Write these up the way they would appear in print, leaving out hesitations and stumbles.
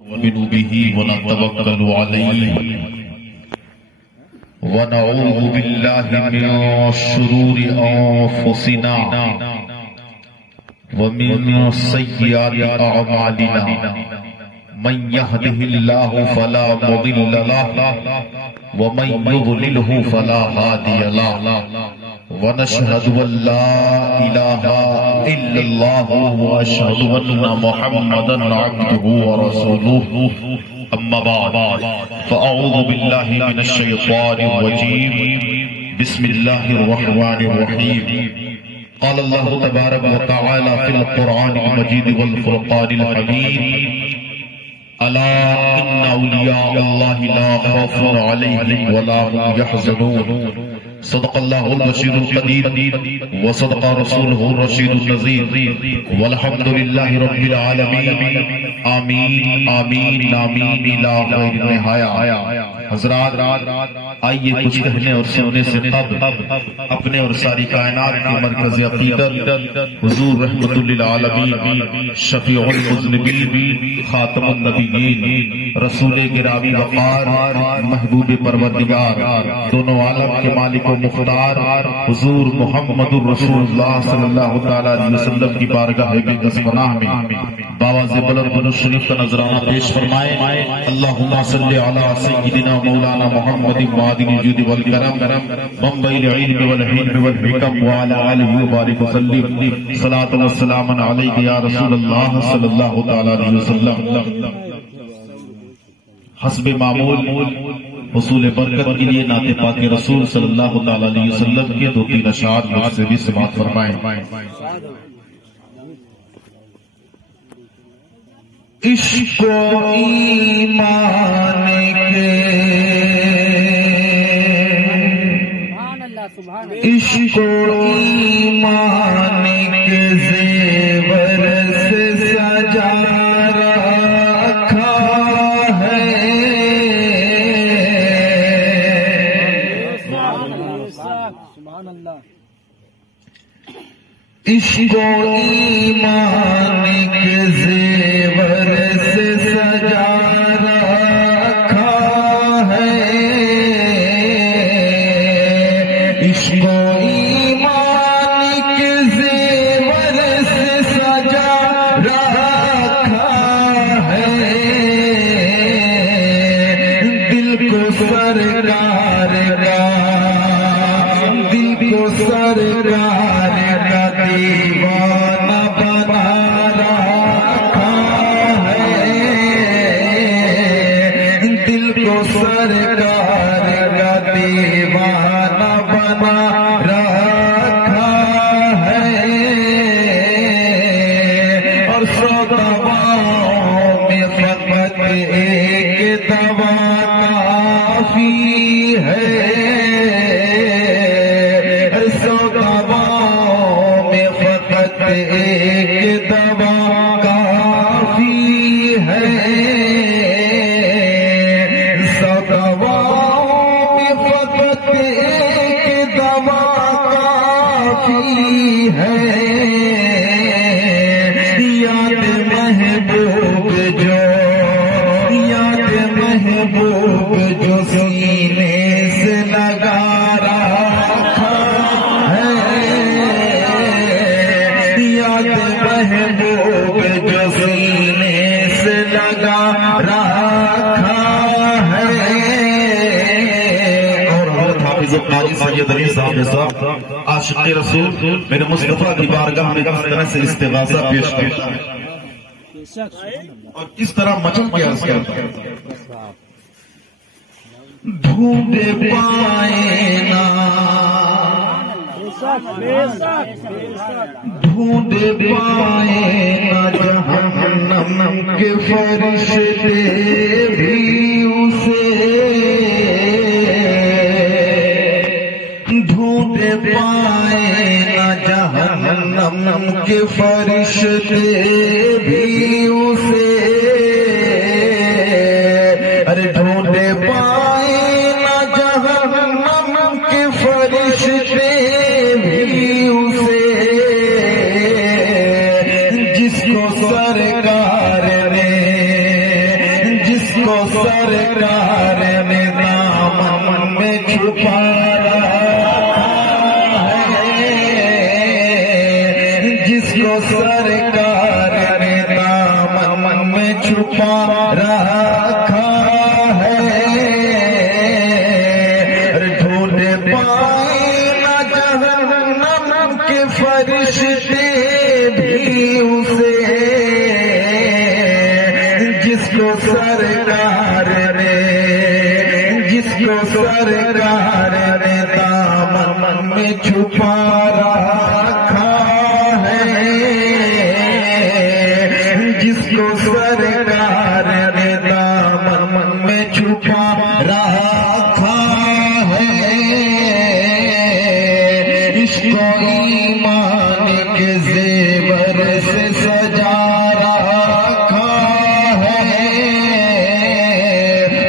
نؤمن به ونتوكل عليه ونعوذ بالله من شرور أنفسنا ومن سيئات أعمالنا من يهده الله فلا مضل له ومن يضلله فلا هادي له ونشهد أن لا إله إلا الله وأشهد أن محمدا عبده ورسوله أما بعد فأعوذ بالله من الشيطان الرجيم بسم الله الرحمن الرحيم قال الله تبارك وتعالى في القرآن المجيد والفرقان الحميد ألا إن أولياء الله لا خوف عليهم ولا هم يحزنون صدق الله البشير القدير وصدق رسوله الرشيد النذير والحمد لله رب العالمين آمین آمین آمین الہ غیر نہایا۔ حضرات آئیے کچھ کہنے اور سننے سے قبل اپنے اور ساری کائنات کے مرکز عقیدت حضور رحمت للعالمین شفیع المذنبین خاتم النبیین رسول گرامی وقار محبوب پروردگار دونوں عالم کے مالک و مختار حضور محمد الرسول اللہ صلی اللہ علیہ وسلم کی بارگاہ اقدس پناہ میں باواز بلند شریف کا نذرانہ پیش فرمائے۔ اللہم صلی علی سیدنا مولانا محمد معدن الجود والکرم منبع العلم والحلم والحکم وعلی آلہ وبارک وسلم صلاۃ والسلام علیک یا رسول اللہ صلی اللہ علیہ وسلم۔ حسب معمول حصول برکت کے لیے نعت پاک رسول صلی اللہ علیہ وسلم کے دو تین اشعار مجھ سے بھی سماعت فرمائیں۔ عشق و ایمان کے عشق و ایمان کے زیور سے سجا رکھا ہے عشق و ایمان کے زیور سے سجا رکھا ہے عشق و ایمان کے زیور سے سجا رکھا ہے دل کو سرکار کا دل کو سرکار کا دیوانہ بنا رکھا ہے دل کو سرکار کا دیوانہ بنا رکھا ہے اور سو دواؤں میں فقط ایک دوا کافی ہے سو دواؤں میں فقط ایک دوا کافی ہے سو دواؤں میں فقط ایک دوا کافی ہے یاد محبوب جو یاد محبوب جو سینے سے لگا رکھا ہے یاد محبوب جو سینے سے لگا رکھا ہے اور حضرت حافظ قاری سید علی صاحب عاشق رسول میرے مصطفیٰ کی بارگاہ میں کس طرح سے استغاثہ پیش کرتا ہے اور کس طرح مچل کے عرض کرتا ہے ڈھونڈ پائے نا ڈھونڈ پائے نا جہنم کے فرشتے بھی اسے ڈھونڈ پائے نا جہنم کے فرشتے بھی اسے ارے ڈھونڈ پائے نا جہنم کے فرشتے بھی اسے جس کو سرکار نے کو سرکار نے دامن میں چھپا سرکار نے دامن میں چھپا رکھا ہے ڈھونڈے پائے نہ جہنم کے فرشتے بھی اسے جس کو سرکار نے دامن میں چھپا رکھا سرکار نے دامن میں چھپا رکھا ہے عشق و ایمان کے زیور سے سجا رکھا ہے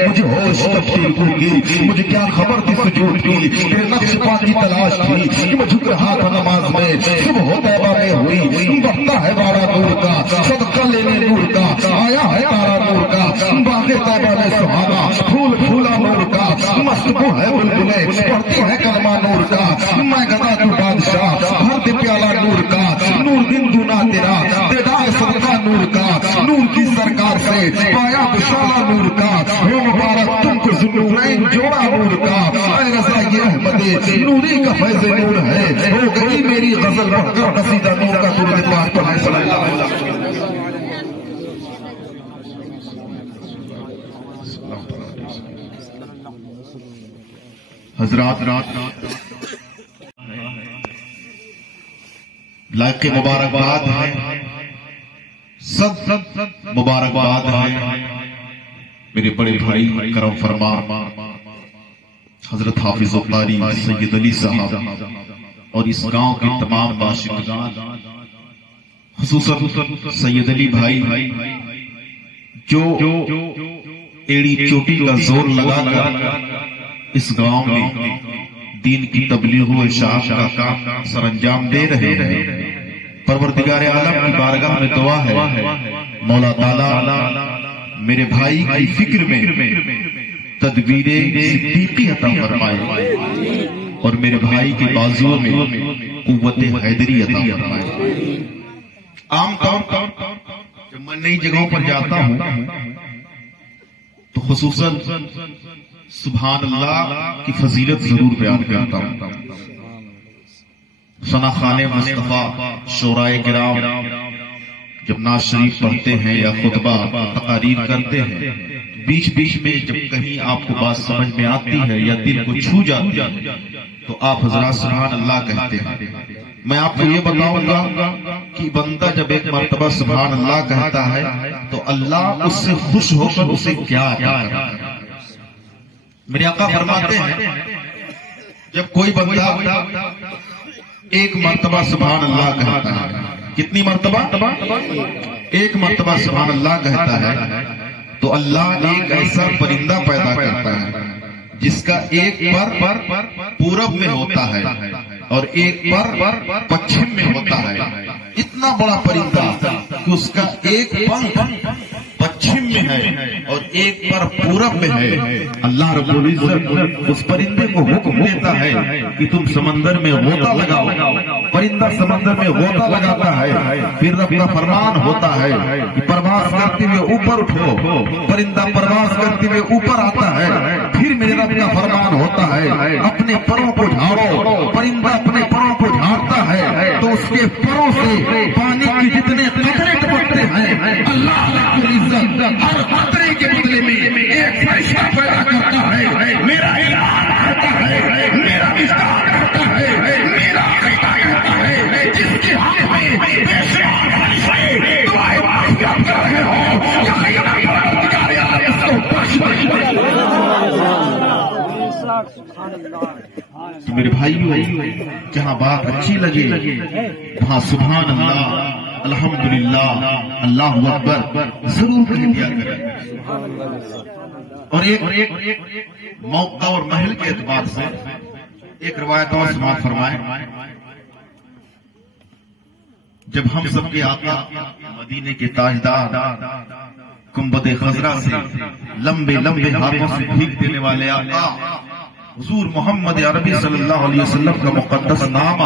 مجھے ہوش کب ہوگی مجھے کیا خبر تھی سجود کی تیرے نقش پا کی تلاش تھی کہ میں جھک رہا تھا نماز میں صبح ہو طیبہ میں ہوئی بڑھتا ہے بارہ نور کا صدقہ لینے نور کا آیا ہے تارا نور کا باغ طیبہ میں سہانا پھول پھولا نور کا مستبو ہے بلبلیں پڑھتی ہے کلمہ نور کا میں گدا تو بادشاہ ہر دے پیالہ نور کا نور دن دونا تیرا دیدار صدقہ نور کا نور کی سرکار سے پایا بشارہ نور کا ہو مبارک تم کو ذوالنورین جوڑا نور کا اے رضا یہ احمد نوری کا فیض نور ہے ہو گئی میری غزل بڑھ کر قصیدہ نور کا درود پاک پڑھائیں صلی اللہ علیہ وسلم حضرات لائق مبارکباد ہے سب مبارکباد ہے میرے بڑے بھائی کرم فرما حضرت حافظ قاری سید علی صاحب اور اس گاؤں کے تمام باشندگان خصوصاً سید علی بھائی جو ایڑی چوٹی کا زور لگا کر اس گاؤں میں دین کی تبلیغ و اشاعت کا کام سر انجام دے رہے ہیں پروردگار عالم کی بارگاہ میں دعا ہے مولا تعالی میرے بھائی کی فکر میں تدبیر صدیقی عطا فرمائے اور میرے بھائی کے بازوؤں میں قوت حیدری عطا فرمائے عام طور پر جب میں نئی جگہوں پر جاتا ہوں تو خصوصاً سبحان اللہ کی فضیلت ضرور بیان کرتا ہوں ثنا خان مصطفیٰ شورائے کرام جب نعت شریف پڑھتے ہیں یا خطبہ تقاریر کرتے ہیں بیچ بیچ میں جب کہیں آپ کو بات سمجھ میں آتی ہے یا دل کو چھو جاتی ہے تو آپ حضرات سبحان اللہ کہتے ہیں میں آپ کو یہ بتاؤں گا کہ بندہ جب ایک مرتبہ سبحان اللہ کہتا ہے تو اللہ اس سے خوش ہو کر اسے کیا عطا کرتا ہے میرے آقا فرماتے ہیں جب کوئی بندہ ایک مرتبہ سبحان اللہ کہتا ہے کتنی مرتبہ ایک مرتبہ سبحان اللہ کہتا ہے تو اللہ ایک ایسا پرندہ پیدا کرتا ہے جس کا ایک پر پورب میں ہوتا ہے اور ایک پر پچھم میں ہوتا ہے اتنا بڑا پرندہ کہ اس کا ایک پنکھ پچھم میں ہے اور ایک پر پورب میں ہے اللہ رب العزت اس پرندے کو حکم دیتا ہے کہ تم سمندر میں غوطہ لگاؤ پرندہ سمندر میں غوطہ لگاتا ہے پھر رب کا فرمان ہوتا ہے کہ پرواز کرتے ہوئے اوپر اٹھو پرندہ پرواز کرتے ہوئے اوپر آتا ہے پھر میرے رب کا فرمان ہوتا ہے اپنے پروں کو جھاڑو پرندہ اپنے پروں کو جھاڑتا ہے تو اس کے پروں سے پانی کے جتنے قطرے ٹپکتے ہیں اللہ رب العزت ہر قطرے کے بدلے میں ایک فرشتہ پیدا کرتا ہے میرا اعلان کرتا ہے میرا اشتہار کرتا ہے میرا خطہ کرتا ہے جس کے ہاتھ میں بے شمار فرشتے دعائیں معافیت کر رہے ہو یا خیرہ پروردگار عالم اس کو بخش تو میرے بھائیو جہاں بات اچھی لگے وہاں سبحان اللہ الحمدللہ اللہ اکبر ضرور کہہ دیا کریں اور ایک موقع اور محل کے اعتبار سے ایک روایت اور سماعت فرمائیں جب ہم سب کے آقا مدینے کے تاجدار گنبد خضرا سے لمبے لمبے ہاتھوں سے بھیگ دینے والے آقا حضور محمد عربی صلی اللہ علیہ وسلم کا مقدس نام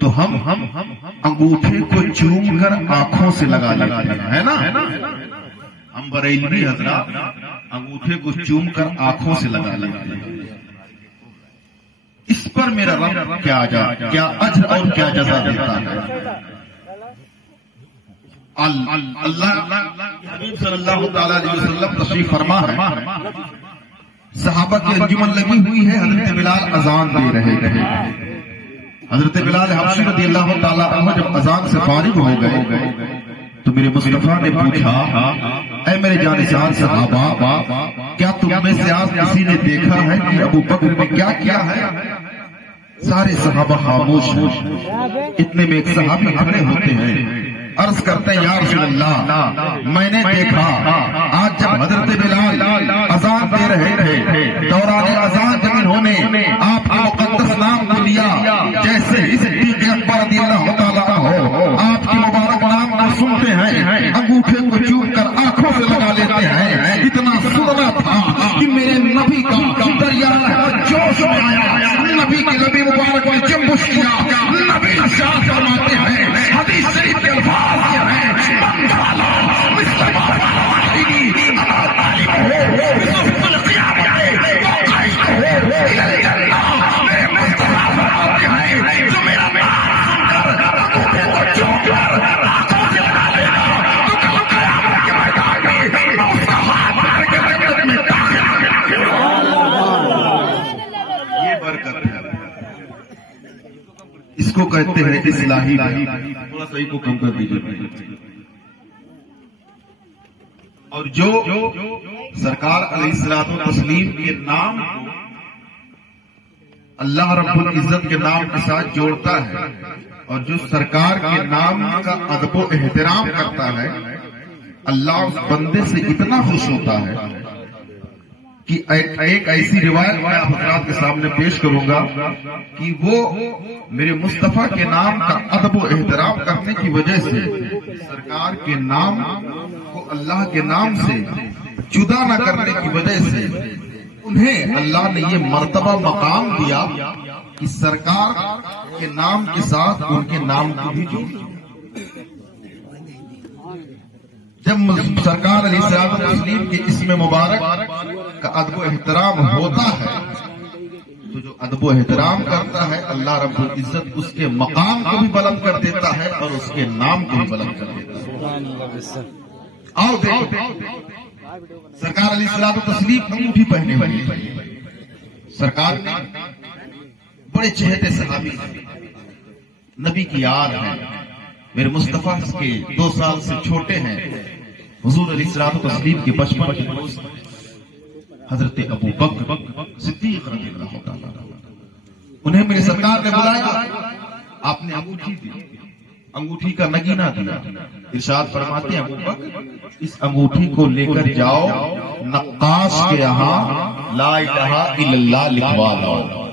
تو ہم انگوٹھے کو چوم کر آنکھوں سے لگا لیتے ہیں، ہے نا؟ ہم بریلوی حضرات انگوٹھے کو چوم کر آنکھوں سے لگا لیتے ہیں۔ اس پر میرا رب کیا اجر اور کیا جزا دیتا ہے؟ اللہ حبیب صلی اللہ تعالی علیہ وسلم تشریف فرما ہے، صحابہ کی انجمن لگی ہوئی ہے، حضرت بلال اذان دے رہے تھے۔ حضرت بلال حبشی رضی اللہ تعالی عنہ جب اذان سے فارغ ہو گئے تو میرے مصطفیٰ نے پوچھا، اے میرے جانشین صحابہ، کیا تم میں سے آج کسی نے دیکھا ہے کہ ابو بکر نے کیا کیا ہے؟ سارے صحابہ خاموش ہیں۔ اتنے میں ایک صحابی کھڑے ہوتے ہیں، عرض کرتے ہیں، یا رسول اللہ، میں نے دیکھا آج جب حضرت بلال اذان دے رہے تھے، دوران اذان جب انہوں نے آپ کے مقدس نام کو لیا، جیسے صدیق اکبر رضی اللہ تعالیٰ عنہ آپ کی مبارک نام کو سنتے ہیں، انگوٹھے کو چوم کر آنکھوں سے لگا لیتے ہیں، اتنا سننا تھا کہ میرے نبی کا دریا جوش میں آیا، نبی کی نبی مبارک نے جنبش کیا، نبی ارشاد فرماتے ہیں، حدیث شریف کے الفاظ یہ ہیں، من فعلا مثل ما فعل علیہ بصف القیامت وقعت الى الجنہ۔ میرے مصطفیٰ فرماتے ہیں، جو میرا نام سن کر انگوٹھے کو چوم کر آنکھوں سے لگا لے گا تو کل قیامت کے میدان میں اس کا ہاتھ مار کے جنت میں داخل ہوگا۔ یہ برکت ہے، اس کو کہتے ہیں اصلاحی۔ تھوڑا سا کو کم کر دیجیے۔ اور جو سرکار علیہ الصلوۃ والتسلیم کے نام کو اللہ رب العزت کے نام کے ساتھ جوڑتا ہے اور جو سرکار کے نام کا ادب و احترام کرتا ہے، اللہ اس بندے سے اتنا خوش ہوتا ہے کہ ایک ایسی روایت میں آپ حضرات کے سامنے پیش کروں گا کہ وہ میرے مصطفیٰ کے نام کا ادب و احترام کرنے کی وجہ سے سرکار کے نام کو اللہ کے نام سے جدا نہ کرنے کی وجہ سے انہیں اللہ نے یہ مرتبہ مقام دیا کہ سرکار کے نام کے ساتھ ان کے نام کو بھی جوڑ دیا۔ جب سرکار علیہ الصلوۃ والتسلیم کے اسم مبارک کا ادب و احترام ہوتا ہے تو جو ادب و احترام کرتا ہے اللہ رب العزت اس کے مقام کو بھی بلند کر دیتا ہے اور اس کے نام کو بھی بلند کر دیتا ہے۔ آؤ دیکھو، سرکار علیہ الصلوۃ والتسلیم انگوٹھی پہنے والی سرکار نے بڑے چہتے صحابی نبی کی یاد ہے، میرے مصطفیٰ اس کے 2 سال سے چھوٹے ہیں، حضور علیہ الصلوۃ والتسلیم کے بچپن کے دوست حضرت ابو بکر صدیق رضی اللہ تعالیٰ انہیں میرے سرکار نے بلایا، آپ نے انگوٹھی دی، انگوٹھی کا نگینہ دیا، ارشاد فرماتے ہیں ابو بکر اس انگوٹھی کو لے کر جاؤ نقاش کے یہاں لا الہ الا اللہ لکھوا لاؤ۔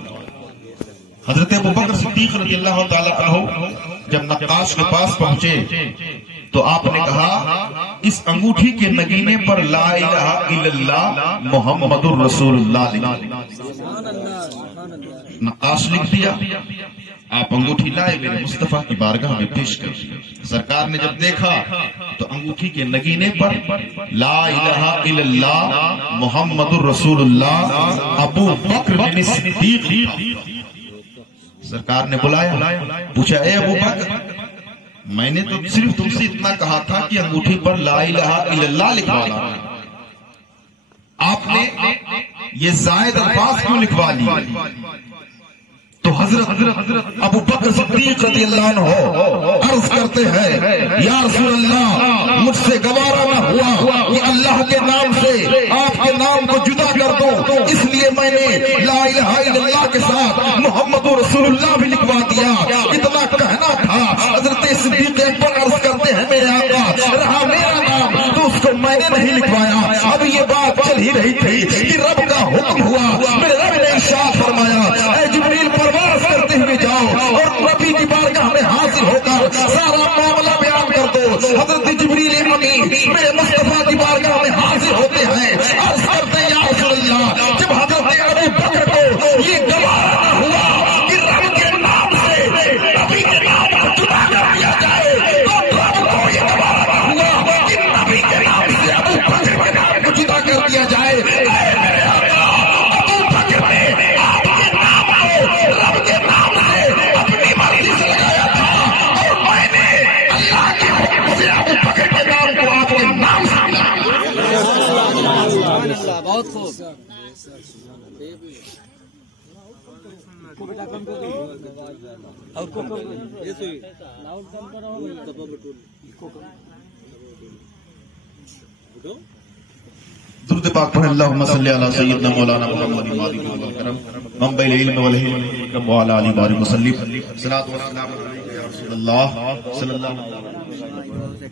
حضرت ابو بکر صدیق رضی اللہ تعالیٰ عنہ جب نقاش کے پاس پہنچے تو آپ نے کہا اس انگوٹھی کے نگینے پر لا الہ الا اللہ محمد الرسول اللہ نقاش لکھ دیا۔ آپ انگوٹھی لائے، میرے مصطفیٰ کی بارگاہ میں پیش کر دی۔ سرکار نے جب دیکھا تو انگوٹھی کے نگینے پر لا الہ الا اللہ محمد الرسول اللہ ابو بکر بن صدیق۔ سرکار نے بلایا، پوچھا اے ابو بکر، میں نے تو صرف تم سے اتنا کہا تھا کہ انگوٹھی پر لا الہ الا اللہ لکھوا لا، آپ نے یہ زائد الفاظ کیوں لکھوا لی؟ تو حضرت ابو بکر صدیق رضی اللہ عنہ عرض کرتے ہیں، یا رسول اللہ مجھ سے گوارا نہ ہوا کہ اللہ کے نام سے آپ کے نام کو جدا کر دوں، اس لیے میں نے لا الہ الا اللہ کے ساتھ محمد رسول اللہ بھی لکھوا دیا۔ اتنا کہنا تھا، حضرت صدیق اکبر عرض کرتے ہیں میرے آقا رہا میرا نام تو اس کو میں نے نہیں لکھوایا۔ اب یہ بات چل ہی رہی تھی کہ رب کا حکم ہوا، میرے رب نے ارشاد فرمایا، اے جبریل پرواز کرتے ہوئے جاؤ اور نبی کی بارگاہ میں حاضر ہو کر سارا معاملہ بیان کر دو۔ حضرت جبریل امین میرے مصطفیٰ کی بارگاہ میں بہت خوب درود پاک پڑھیں اللہم صلی علی سیدنا مولانا محمد منبع العلم والحکمت وعلی آلہ وصحبہ وسلم صلاۃ و سلام علیک یا رسول اللہ صلی اللہ علیہ وسلم۔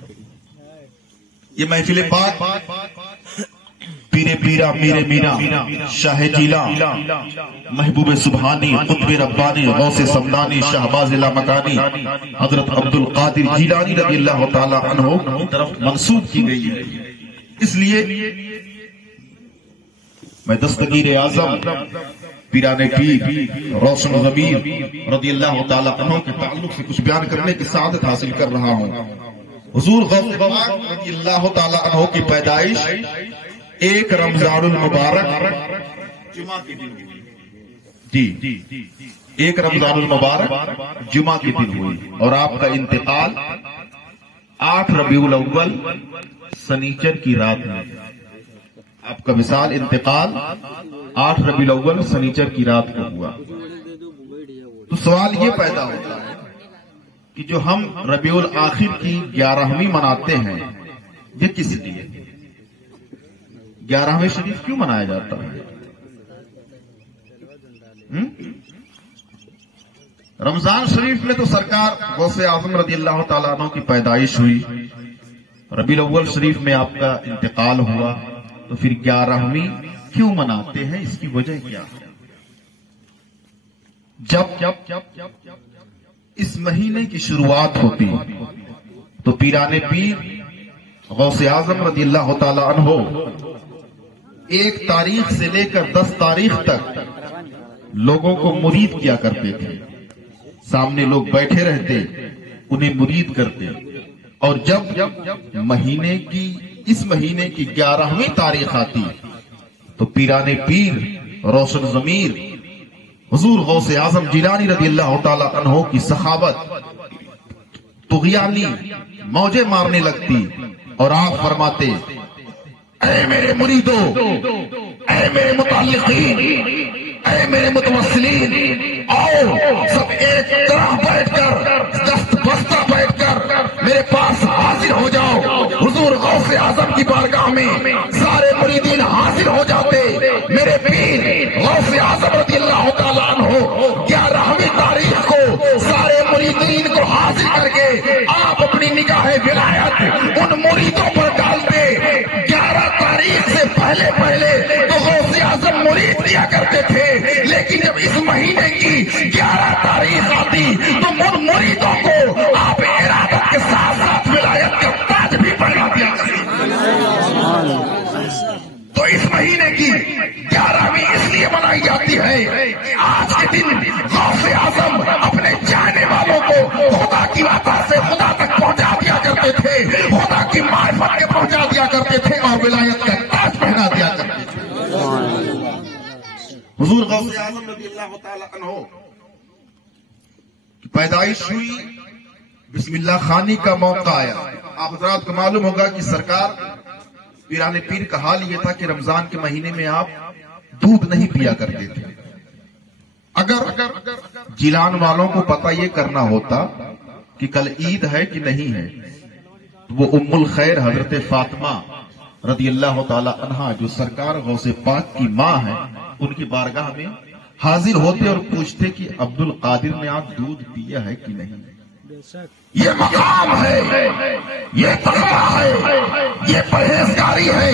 یہ محفل پاک پیر پیرا میر میرا شاہ جیلا محبوب سبحانی قطب ربانی غوث سمدانی شہباز لامکانی حضرت عبد القادر جیلانی رضی اللہ تعالی عنہ کی طرف منسوب کی گئی ہے، اس لیے میں دستگیر اعظم پیران پیر روشن ضمیر رضی اللہ تعالی عنہ کے تعلق سے کچھ بیان کرنے کی سعادت حاصل کر رہا ہوں۔ حضور غوث پاک رضی اللہ تعالی عنہ کی پیدائش 1 رمضان المبارک جمعہ کے دن جی 1 رمضان المبارک جمعہ کے دن ہوئی اور آپ کا انتقال 8 ربیع الاول سنیچر کی رات میں، آپ کا وصال انتقال 8 ربیع الاول سنیچر کی رات کو ہوا۔ تو سوال یہ پیدا ہوتا ہے کہ جو ہم ربیع الاخر کی 11ویں مناتے ہیں، یہ کس لیے 11ویں شریف کیوں منایا جاتا ہے؟ رمضان شریف میں تو سرکار غوث اعظم رضی اللہ تعالیٰ عنہ کی پیدائش ہوئی، ربیع الاول شریف میں آپ کا انتقال ہوا، تو پھر 11ویں کیوں مناتے ہیں؟ اس کی وجہ کیا ہے؟ جب اس مہینے کی شروعات ہوتی تو پیران پیر غوث اعظم رضی اللہ تعالی عنہ 1 تاریخ سے لے کر 10 تاریخ تک لوگوں کو مرید کیا کرتے تھے، سامنے لوگ بیٹھے رہتے، انہیں مرید کرتے، اور جب اس مہینے کی 11ویں تاریخ آتی تو پیران پیر روشن ضمیر حضور غوث اعظم جیلانی رضی اللہ تعالی عنہ کی سخاوت طغیانی موجیں مارنے لگتی اور آپ فرماتے، اے میرے مریدو، اے میرے متعلقین، اے میرے متوسلین، آؤ سب ایک طرح بیٹھ کر دست بستہ بیٹھ کر میرے پاس حاضر ہو جاؤ۔ حضور غوث اعظم کی بارگاہ میں سارے مریدین حاضر ہو جاتے، میرے پیر غوث اعظم رضی اللہ تعالیٰ عنہ 11ویں تاریخ کو سارے مریدین کو حاضر کر کے آپ اپنی نگاہ ولایت ان مریدوں پر ڈالتے۔ 11 تاریخ سے پہلے تو غوث اعظم مرید دیا کرتے تھے، لیکن جب اس مہینے کی 11 تاریخ آتی تو ان مریدوں کو آپ ارادت کے ساتھ ساتھ ولایت کا تاج بھی پہنا دیا کرتے۔ تو اس مہینے کی 11ویں اس لیے منائی جاتی ہے، آج کے دن غوث اعظم اپنے چاہنے والوں کو خدا کی عطا سے خدا تک پہنچا دیا کرتے تھے، خدا کی معرفت کے پہنچا دیا کرتے تھے اور ولایت کا تاج پہنا دیا کرتے تھے۔ حضور غوث اعظم رضی اللہ تعالی عنہ کی پیدائش ہوئی، بسم اللہ خانی کا موقع آیا۔ آپ حضرات کو معلوم ہوگا کہ سرکار پیران پیر کا حال یہ تھا کہ رمضان کے مہینے میں آپ دودھ نہیں پیا کرتے تھے۔ اگر جیلان والوں کو پتہ یہ کرنا ہوتا کہ کل عید ہے کہ نہیں ہے تو وہ ام الخیر حضرت فاطمہ رضی اللہ تعالی عنہا جو سرکار غوث پاک کی ماں ہے، ان کی بارگاہ میں حاضر ہوتے اور پوچھتے کہ عبد القادر نے آج دودھ پیا ہے کہ نہیں۔ یہ مقام ہے، یہ تقویٰ ہے، یہ پرہیزگاری ہے۔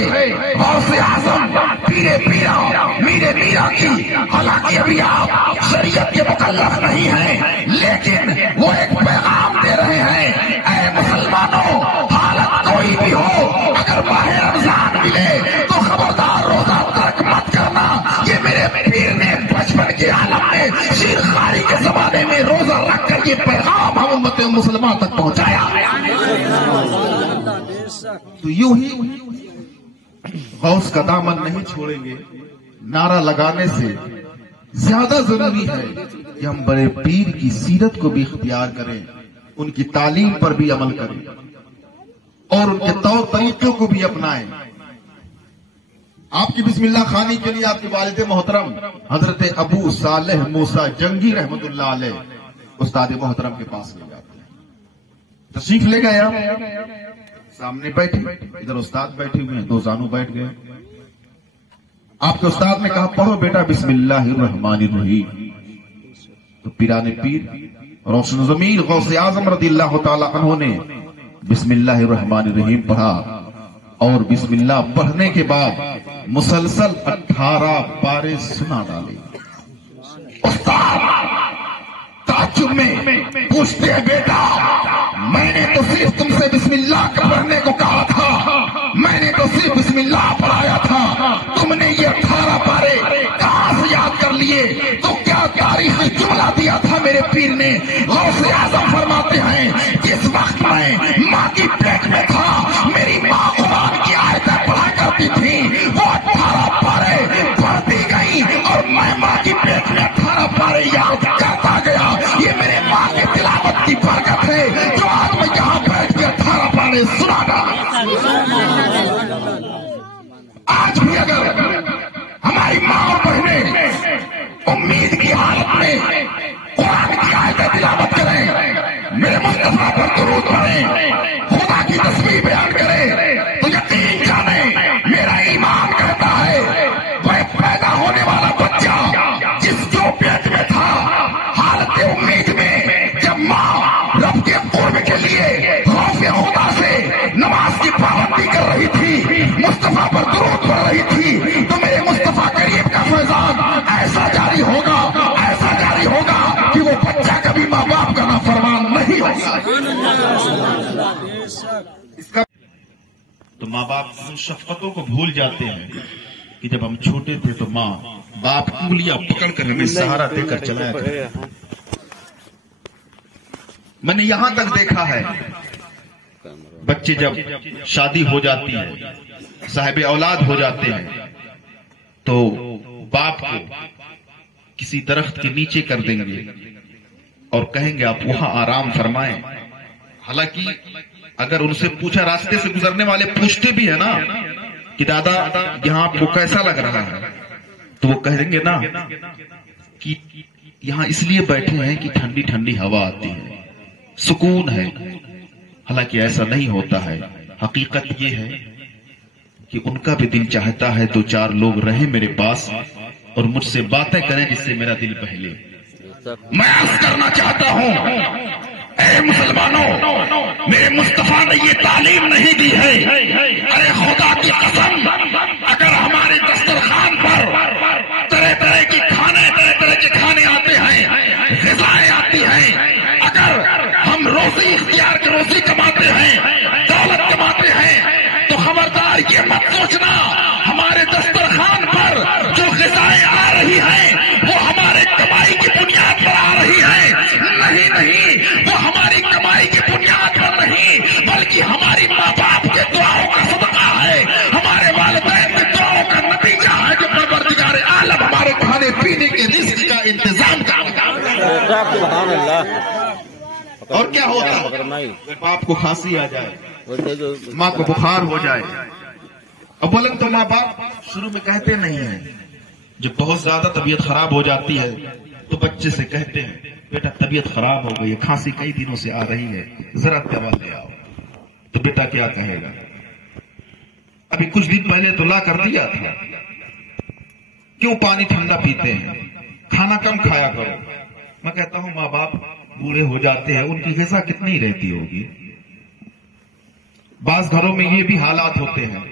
غوث اعظم پیرے پیرا میرے میرا کی، حالانکہ ابھی آپ شریعت کے مکلف نہیں ہیں، لیکن وہ ایک پیغام دے رہے ہیں، اے مسلمانوں، حالت کوئی بھی ہو، اگر ماہ رمضان ملے تو خبردار روزہ ترک مت کرنا۔ یہ میرے پیر نے بچپن کے عالم میں شیر خاری کے زمانے میں روزہ رکھ کر یہ پیغام ہم امت مسلمان تک پہنچایا۔ تو یوں ہی غوث کا دامن نہیں چھوڑیں گے، نعرہ لگانے سے زیادہ ضروری ہے کہ ہم بڑے پیر کی سیرت کو بھی اختیار کریں، ان کی تعلیم پر بھی عمل کریں اور ان کے طور طریقوں کو بھی اپنائیں۔ آپ کی بسم اللہ خانی کے لیے آپ کے والد محترم حضرت ابو صالح موسیٰ جنگی رحمت اللہ علیہ استاد محترم کے پاس لے جاتے ہیں. تشریف لے گئے آپ سامنے بیٹھے, ادھر استاد بیٹھے ہوئے ہیں, دو زانو بیٹھ گئے. آپ کے استاد نے کہا پڑھو بیٹا بسم اللہ الرحمن الرحیم. تو پیران پیر روشن ضمیر غوث اعظم رضی اللہ تعالی عنہ نے بسم اللہ الرحمن الرحیم پڑھا, اور بسم اللہ پڑھنے کے بعد مسلسل 18 پارے سنا ڈالے. استاد تعجب میں پوچھتے ہیں بیٹا میں نے تو صرف تم سے بسم اللہ کا پڑھنے کو کہا تھا, میں نے تو صرف بسم اللہ پڑھایا تھا, تم نے یہ 18 پارے کہاں سے یاد کر لیے؟ تو کیا تاریخی جملہ دیا تھا میرے پیر نے. غوث اعظم فرماتے ہیں جس وقت میں ماں کی پیٹ میں تھا میری ماں قرآن کی آیتیں پڑھا کرتی تھی, وہ 18 پارے پڑھتی گئی اور میں ماں کی پیٹ میں 18 پارے یاد کرتا گیا. یہ میرے ماں کے تلاوت کی برکت ہے جو آج میں یہاں بیٹھ کے 18 پارے سنا رہا. آج بھی اگر ہماری ماں اور بہنیں امید کی حالت میں قرآن کی آیتیں تلاوت کریں, میرے مصطفیٰ پر درود پڑھیں, خدا کی تصویر بیان کریں, تو یقین جانیں میرا ایمان کہتا ہے وہ پیدا ہونے والا بچہ جس جو پیٹ میں تھا حالت امید میں جب ماں رب کے قرب کے لیے خوف خدا سے نماز کی پابندی کر رہی تھی, مصطفیٰ پر درود پڑھ رہی تھی, تو میرے مصطفیٰ کریم کا فیضان ایسا جاری ہوگا, ایسا جاری ہوگا کہ وہ بچہ کبھی ماں باپ کا نافرمان نہیں ہوگا. تو ماں باپ ان شفقتوں کو بھول جاتے ہیں کہ جب ہم چھوٹے تھے تو ماں باپ انگلیاں پکڑ کر ہمیں سہارا دے کر چلایا کرتے. میں نے یہاں تک دیکھا ہے بچے جب شادی ہو جاتی ہے, صاحب اولاد ہو جاتے ہیں, تو باپ کو کسی درخت کے نیچے کر دیں گے اور کہیں گے آپ وہاں آرام فرمائیں. حالانکہ اگر ان سے پوچھا, راستے سے گزرنے والے پوچھتے بھی ہیں نا کہ دادا یہاں آپ کو کیسا لگ رہا ہے, تو وہ کہیں گے نا کہ یہاں اس لیے بیٹھے ہیں کہ ٹھنڈی ٹھنڈی ہوا آتی ہے, سکون ہے. حالانکہ ایسا نہیں ہوتا ہے. حقیقت یہ ہے کہ ان کا بھی دل چاہتا ہے دو چار لوگ رہیں میرے پاس اور مجھ سے باتیں کریں جس سے میرا دل بہلے. میں عرض کرنا چاہتا ہوں اے مسلمانوں, میرے مصطفیٰ نے یہ تعلیم نہیں دی ہے. ارے خدا کی قسم اگر ہمارے دسترخوان پر طرح طرح کی طرح طرح کے کھانے آتے ہیں, غذائیں آتی ہیں, اگر ہم روزی اختیار کے روزی کماتے ہیں, دولت کماتے ہیں, تو خبردار یہ مت سوچنا ہمارے دسترخوان پر جو غذائیں آ رہی ہیں وہ ہمارے کمائی کی بنیاد پر آ رہی ہیں. نہیں نہیں, وہ ہماری کمائی کی بنیاد پر نہیں بلکہ ہماری ماں باپ کے دعاؤں کا صدقہ ہے, ہمارے والدین کے دعاؤں کا نتیجہ ہے جو پروردگار عالم ہمارے کھانے پینے کے رزق کا انتظام کرتا ہے. اور کیا ہوتا ہے باپ کو کھانسی آ جائے, ماں کو بخار ہو جائے, اولا تو ماں باپ شروع میں کہتے نہیں ہیں, جب بہت زیادہ طبیعت خراب ہو جاتی ہے تو بچے سے کہتے ہیں بیٹا طبیعت خراب ہو گئی, کھانسی کئی دنوں سے آ رہی ہے, ذرا دوا لے آؤ. تو بیٹا کیا کہے گا, ابھی کچھ دن پہلے تو لا کر دیا تھا, کیوں پانی ٹھنڈا پیتے ہیں, کھانا کم کھایا کرو. میں کہتا ہوں ماں باپ بوڑھے ہو جاتے ہیں, ان کی غذا کتنی رہتی ہوگی. بعض گھروں میں یہ بھی حالات ہوتے ہیں,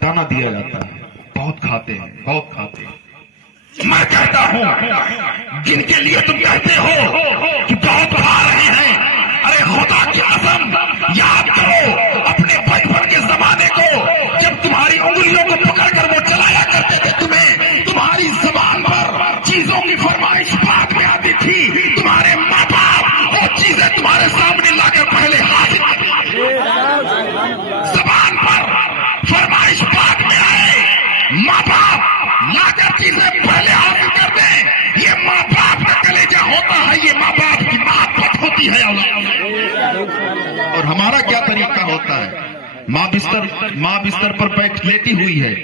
تانا دیا جاتا ہے, بہت کھاتے ہیں بہت کھاتے ہیں. میں کہتا ہوں جن کے لیے تم کہتے ہو کہ بہت کھا رہے ہیں, ارے خدا کی قسم یاد کرو اپنے بچپن کے زمانے کو, جب تمہاری انگلیوں کو پکڑ کر وہ چلایا کرتے تھے, تمہیں تمہاری زبان پر چیزوں کی فرمائش بعد میں آتی تھی, تمہارے ماں باپ وہ چیزیں تمہارے سامنے لا کر پہلے حاصل زبان پر فرمائش بعد میں آئے, ماں باپ لا کر چیزیں پہلے حاصل کر دیں. یہ ماں باپ کا کلیجہ ہوتا ہے, یہ ماں باپ کی محبت ہوتی ہے. اور ہمارا کیا طریقہ ہوتا ہے, ماں بستر پر لیٹی ہوئی ہے,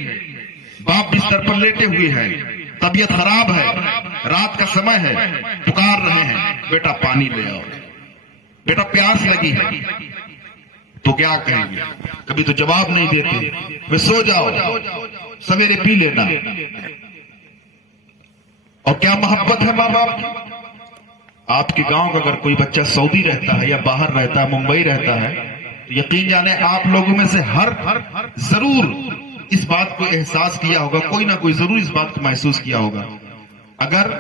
باپ بستر پر لیٹے ہوئے ہیں، طبیعت خراب ہے، رات کا سمے ہے، پکار رہے ہیں بیٹا پانی لے آؤ، بیٹا پیاس لگی ہے، تو کیا کہیں گے؟ کبھی تو جواب نہیں دیتے، وہ سو جاؤ سویرے پی لینا۔ اور کیا محبت ہے ماں باپ کی۔ آپ کے گاؤں کا اگر کوئی بچہ سعودی رہتا ہے یا باہر رہتا ہے، ممبئی رہتا ہے، تو یقین جانے آپ لوگوں میں سے ہر ضرور اس بات کو احساس کیا ہوگا، کوئی نہ کوئی ضرور اس بات کو محسوس کیا ہوگا، اگر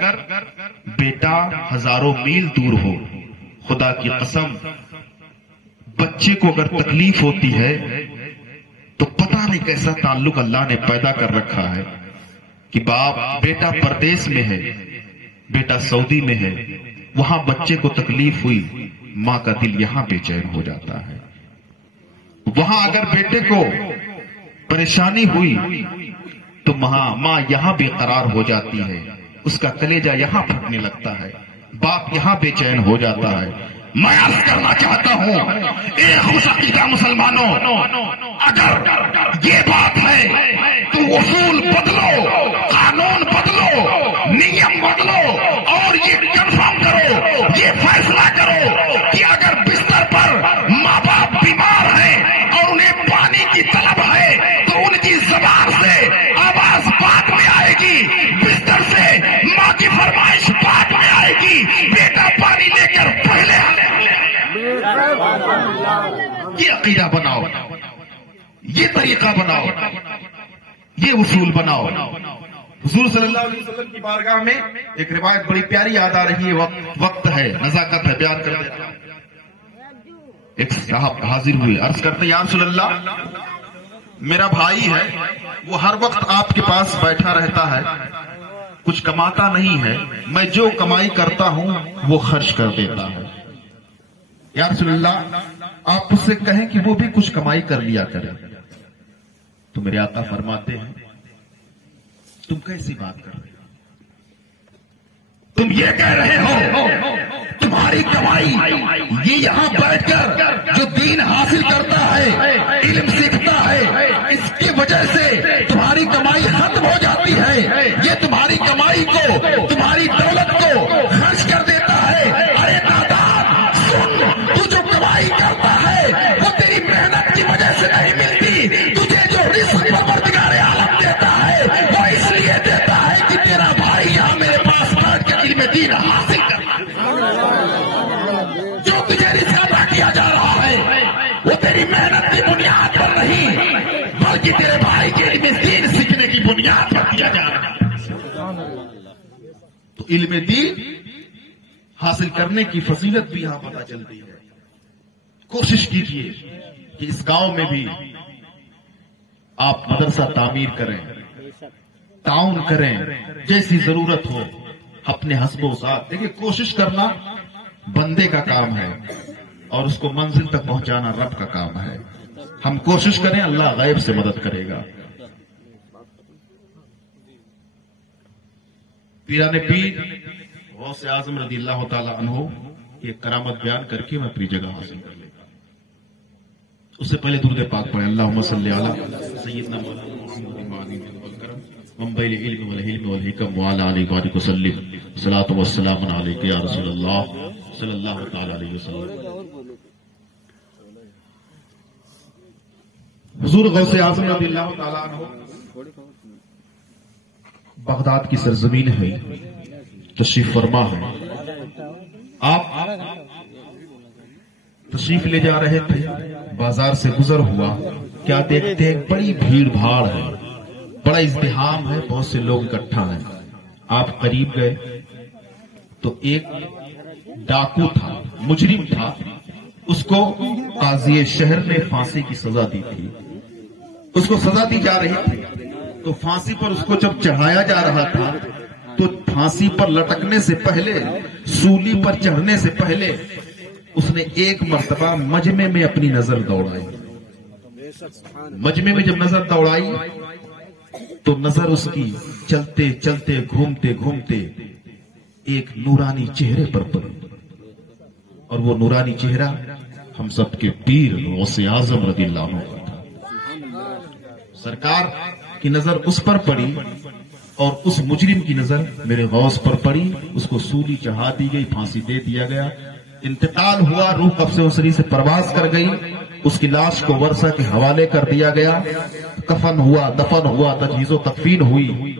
بیٹا ہزاروں میل دور ہو، خدا کی قسم بچے کو اگر تکلیف ہوتی ہے تو پتہ نہیں کیسا تعلق اللہ نے پیدا کر رکھا ہے کہ باپ بیٹا پردیس میں ہے، بیٹا سعودی میں ہے، وہاں بچے کو تکلیف ہوئی، ماں کا دل یہاں بے چین ہو جاتا ہے۔ وہاں اگر بیٹے کو پریشانی ہوئی تو ماں یہاں بے قرار ہو جاتی ہے، اس کا کلیجہ یہاں پھٹنے لگتا ہے، باپ یہاں بے چین ہو جاتا ہے۔ میں عرض کرنا چاہتا ہوں اے خوش عقیدہ مسلمانوں، اگر یہ بات ہے تو اصول بدلو، قانون بدلو، نیم بدلو، اور یہ کنفرم کرو، یہ فیصلہ کرو کہ اگر بستر پر ماں باپ بیمار ہیں اور انہیں پانی کی طلب ہے تو ان کی زبان سے آواز بعد میں آئے گی، بستر سے ماں کی فرمائش بعد میں آئے گی، بیٹا پانی لے کر پہلے آئے۔ یہ عقیدہ بناؤ، یہ طریقہ بناؤ، یہ اصول بناؤ۔ حضور صلی اللہ علیہ وسلم کی بارگاہ میں ایک روایت بڑی پیاری یاد آ رہی ہے، وقت ہے، نزاکت ہے، بیان کر دیتا ہوں۔ ایک صاحب حاضر ہوئے، عرض کرتے یا رسول اللہ، میرا بھائی ہے، وہ ہر وقت آپ کے پاس بیٹھا رہتا ہے، کچھ کماتا نہیں ہے، میں جو کمائی کرتا ہوں وہ خرچ کر دیتا ہے۔ یا رسول اللہ، آپ اس سے کہیں کہ وہ بھی کچھ کمائی کر لیا کرے۔ تو میرے آقا فرماتے ہیں تم کیسی بات کر رہے ہو؟ تم یہ کہہ رہے ہو تمہاری کمائی یہ یہاں بیٹھ کر جو دین حاصل کرتا ہے، علم سیکھتا ہے، اس کی وجہ سے تمہاری کمائی ختم ہو جاتی ہے، یہ تمہاری کمائی کو، تمہاری دولت کو خرچ کر دیتا ہے۔ ارے نادان سن، تو جو کمائی کرتا ہے وہ تیری محنت کی وجہ سے نہیں ملتی، تجھے جو رزق پروردگار عالم دیتا ہے وہ اس لیے دیتا ہے کہ تیرا بھائی یہاں میرے پاس بیٹھ کر علم دین حاصل کرنا۔ جو تجھے رزق عطا کیا جا رہا ہے وہ تیری محنت کی بنیاد پر نہیں بلکہ تیرے بھائی کے علم دین سیکھنے کی بنیاد پر کیا جا رہا ہے۔ تو علم دین حاصل کرنے کی فضیلت بھی یہاں پتہ چلتی ہے۔ کوشش کیجئے کہ اس گاؤں میں بھی آپ مدرسہ تعمیر کریں، تعاون کریں، جیسی ضرورت ہو اپنے حسب و ذات۔ دیکھیں کوشش کرنا بندے کا کام ہے اور اس کو منزل تک پہنچانا رب کا کام ہے۔ ہم کوشش کریں، اللہ غیب سے مدد کرے گا۔ پیران پیر غوث اعظم رضی اللہ تعالی عنہ کی کرامت بیان کر کے میں اپنی جگہ حاصل کر لیتا ہوں۔ اس سے پہلے درود پاک پڑھیں، اللہم صلی علی سیدنا محمد منبع العلم والحلم والحکم وعلی آلہ وصحبہ وسلم، صلاۃ والسلام علیک یا رسول اللہ صلی اللہ تعالی علیہ وسلم۔ حضور غوث اعظم رضی اللہ تعالی عنہ بغداد کی سرزمین ہے، تشریف فرما ہے۔ آپ تشریف لے جا رہے تھے، بازار سے گزر ہوا، کیا دیکھتے ہیں بڑی بھیڑ بھاڑ ہے، بڑا ازدحام ہے، بہت سے لوگ اکٹھا ہیں۔ آپ قریب گئے تو ایک ڈاکو تھا، مجرم تھا، اس کو قاضی شہر نے پھانسی کی سزا دی تھی، اس کو سزا دی جا رہی تھی۔ تو پھانسی پر اس کو جب چڑھایا جا رہا تھا تو پھانسی پر لٹکنے سے پہلے، سولی پر چڑھنے سے پہلے اس نے ایک مرتبہ مجمع میں اپنی نظر دوڑائی۔ مجمع میں جب نظر دوڑائی تو نظر اس کی چلتے چلتے گھومتے گھومتے ایک نورانی چہرے پر پڑی، اور وہ نورانی چہرہ ہم سب کے پیر غوث اعظم رضی اللہ عنہ کا تھا۔ سرکار کی نظر اس پر پڑی اور اس مجرم کی نظر میرے غوث پر پڑی، اس کو سولی چڑھا دی گئی، پھانسی دے دیا گیا، انتقال ہوا، روح قبض اسری سے پرواز کر گئی، اس کی لاش کو ورثہ کے حوالے کر دیا گیا، کفن ہوا، دفن ہوا، تجہیز و تکفین ہوئی۔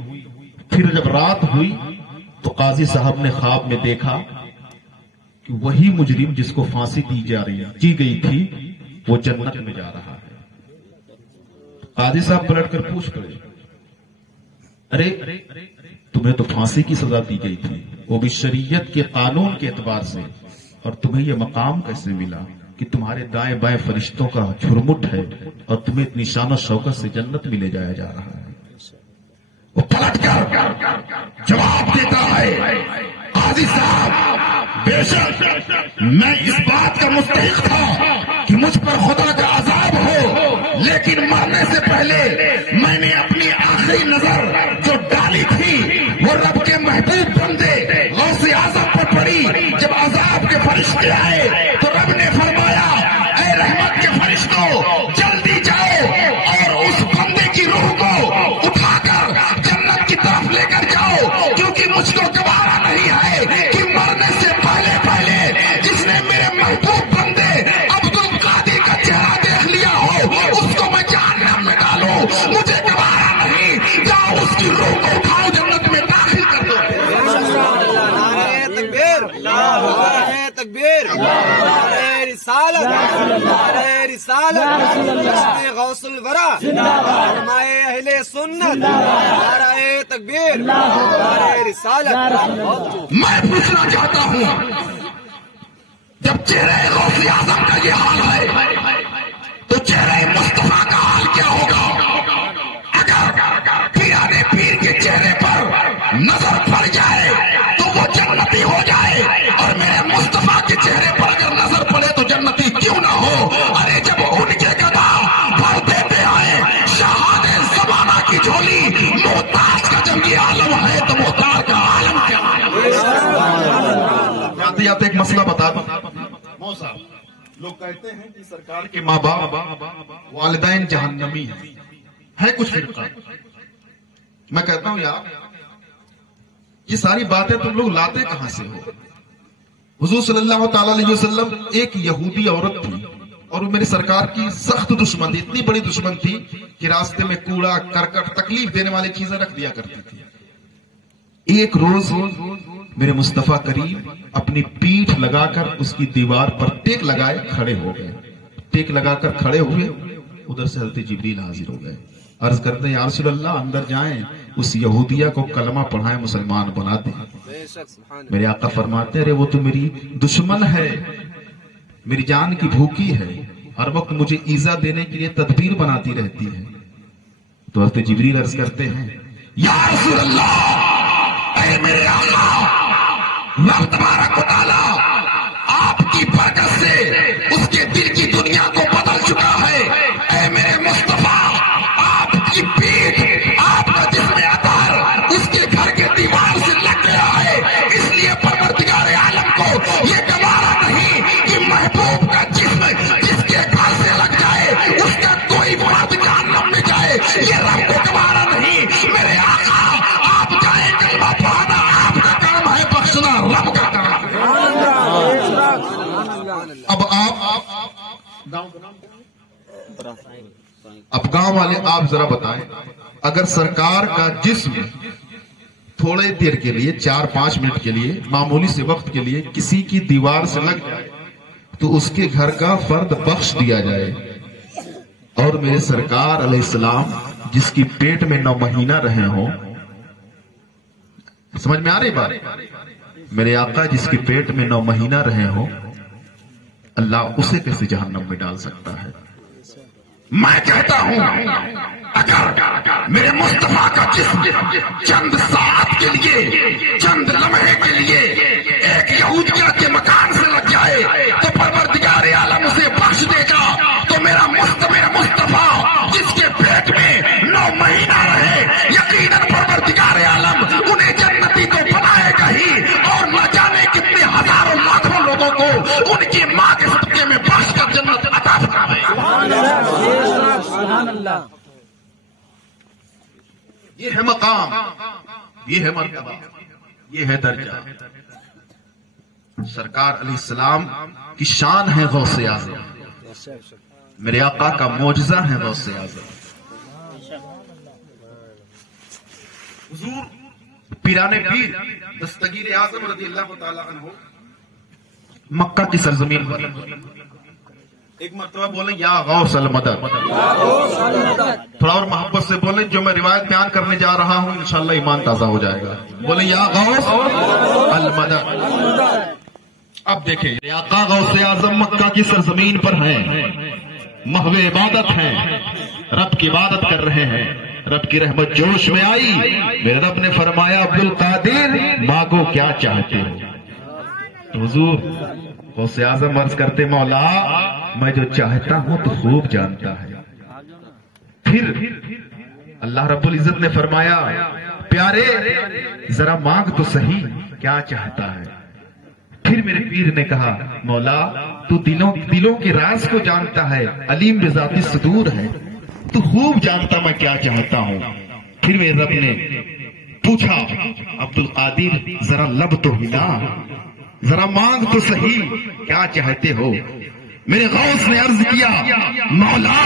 پھر جب رات ہوئی تو قاضی صاحب نے خواب میں دیکھا کہ وہی مجرم جس کو پھانسی دی گئی تھی وہ جنت میں جا رہا ہے۔ قاضی صاحب پلٹ کر پوچھ پڑے، ارے تمہیں تو پھانسی کی سزا دی گئی تھی، وہ بھی شریعت کے قانون کے اعتبار سے، اور تمہیں یہ مقام کیسے ملا کہ تمہارے دائیں بائیں فرشتوں کا جھرمٹ ہے اور تمہیں اتنی شان و شوکت سے جنت میں لے جایا جا رہا ہے؟ وہ پلٹ کر جواب دیتا ہے، قاضی صاحب بے شک میں اس بات کا مستحق تھا کہ مجھ پر خدا کا عذاب ہو، لیکن مرنے سے پہلے میں نے اپنی آخری نظر جو ڈالی تھی وہ رب کے محبوب بندے غوث اعظم پر پڑی۔ جب عذاب کے فرشتے آئے تو رب نے فرمایا، اے رحمت کے فرشتوں جلدی جاؤ اور اس بندے کی روح کو اٹھا کر جنت کی طرف لے کر جاؤ، کیونکہ مجھ کو گوارا نہیں ہے کہ مرنے سے پہلے جس نے میرے محبوب بندے عبد القادر کا چہرہ دیکھ لیا ہو اس کو میں جہنم میں ڈالوں، مجھے گوارا نہیں، جاؤ اس کی روح کو اٹھاؤ جنت میں داخل کر دو۔ نعرہ تکبیر، نعرہ تکبیر، نعرہ رسالت، نعرہ رسالت، غوث الورا، علماء اہل سنت، نعرہ تکبیر، نعرہ رسالت۔ میں پوچھنا چاہتا ہوں، جب چہرے غوث اعظم کا یہ حال ہے تو چہرے مصطفیٰ کا حال کیا ہوگا؟ اگر پیرانے پیر کے چہرے پر نظر پڑ جائے تو وہ جنتی ہو جائے، اور میرے مصطفیٰ کے چہرے پر اگر نظر پڑے تو جنتی کیوں نہ ہو؟ ارے جب ان کے گدا بھر دیتے ہیں شہاد زمانہ کی جھولی، محتاج کا جب یہ عالم ہے تو محتاج کا عالم کیا ہے؟ ایک مسئلہ بتا دوں، لوگ کہتے ہیں کہ سرکار کے ماں باپ والدین جہنمی ہیں، ہے کچھ فرقہ۔ میں کہتا ہوں یار یہ ساری باتیں تم لوگ لاتے کہاں سے ہو؟ حضور صلی اللہ تعالی علیہ وسلم ایک یہودی عورت تھی اور وہ میری سرکار کی سخت دشمن تھی، اتنی بڑی دشمن تھی کہ راستے میں کوڑا کرکٹ تکلیف دینے والی چیزیں رکھ دیا کرتی تھی۔ ایک روز میرے مصطفیٰ کریم اپنی پیٹھ لگا کر اس کی دیوار پر ٹیک لگائے کھڑے ہو گئے، ٹیک لگا کر کھڑے ہوئے، ادھر سے حضرت جبریل حاضر ہو گئے، عرض کرتے ہیں یا رسول اللہ اندر جائیں، اس یہودیہ کو کلمہ پڑھائیں، مسلمان بنا دیں۔ میرے آقا فرماتے ہیں ارے وہ تو میری دشمن ہے، میری جان کی بھوکی ہے، ہر وقت مجھے ایذا دینے کے لیے تدبیر بناتی رہتی ہے۔ تو حضرت جبریل عرض کرتے ہیں یا رسول اللہ، اے میرے آقا، رب تبارک و تعالیٰ آپ کی برکت سے اس کے دل کی دنیا کو بدل چکا ہے۔ اے میرے مصطفیٰ، آپ کی پیٹھ، آپ کا جسم اطہر اس کے گھر کے دیوار سے لگ گیا ہے، اس لیے پروردگار عالم کو یہ گوارا نہیں کہ محبوب کا جسم جس کے گھر سے لگ جائے اس کا کوئی مرد جہنم میں جائے، یہ رب کو گوارا نہیں۔ میرے آقا آپ جائیں کلمہ پڑھانا آپ کا کام ہے، بخشنا رب کا کام۔ اب گاؤں والے آپ ذرا بتائیں، اگر سرکار کا جسم تھوڑے دیر کے لیے 4-5 منٹ کے لیے معمولی سے وقت کے لیے کسی کی دیوار سے لگ جائے تو اس کے گھر کا فرد بخش دیا جائے، اور میرے سرکار علیہ السلام جس کی پیٹ میں 9 مہینہ رہے ہوں، سمجھ میں آ رہی بات؟ میرے آقا جس کی پیٹ میں 9 مہینہ رہے ہوں، اللہ اسے کیسے جہنم میں ڈال سکتا ہے؟ میں کہتا ہوں اگر میرے مصطفیٰ کا جسم چند ساعت کے لیے، چند لمحے کے لیے ایک یہودیہ کے مکان سے لگ جائے تو پروردگار عالم اسے بخش دے گا، تو میرا مصطفیٰ جس کے پیٹ میں 9 مہینہ رہے، یقیناً پروردگار عالم انہیں جنتی تو بنائے گا ہی، اور نہ جانے کتنے ہزاروں لاکھوں لوگوں کو ان کی ماں کے صدقے میں بخش کر جنت عطا فرمائے۔ یہ ہے مقام، یہ ہے مرتبہ، یہ ہے درجہ. سرکار علیہ السلام کی شان ہے غوث اعظم، میرے آقا کا معجزہ ہے غوث اعظم. حضور پیران پیر دستگیر اعظم رضی اللہ تعالی عنہ مکہ کی سرزمین پر ایک مرتبہ بولیں یا غوث المدد. تھوڑا اور محبت سے بولیں، جو میں روایت بیان کرنے جا رہا ہوں انشاءاللہ ایمان تازہ ہو جائے گا. بولیں یا غوث المدد. اب دیکھیں آقا غوث اعظم مکہ کی سرزمین پر ہیں، محو عبادت ہیں، رب کی عبادت کر رہے ہیں. رب کی رحمت جوش میں آئی، میرے رب نے فرمایا عبد القادر مانگو کیا چاہتے ہو. تو حضور غوث اعظم عرض کرتے مولا میں جو چاہتا ہوں تو خوب جانتا ہے. پھر اللہ رب العزت نے فرمایا پیارے ذرا مانگ تو صحیح کیا چاہتا ہے. پھر میرے پیر نے کہا مولا تو دلوں کے راز کو جانتا ہے، علیم بذات الصدور ہے، تو خوب جانتا میں کیا چاہتا ہوں. پھر میرے رب نے پوچھا عبد القادر ذرا لب تو ہلا، ذرا مانگ تو صحیح کیا چاہتے ہو. میرے غوث نے عرض کیا مولا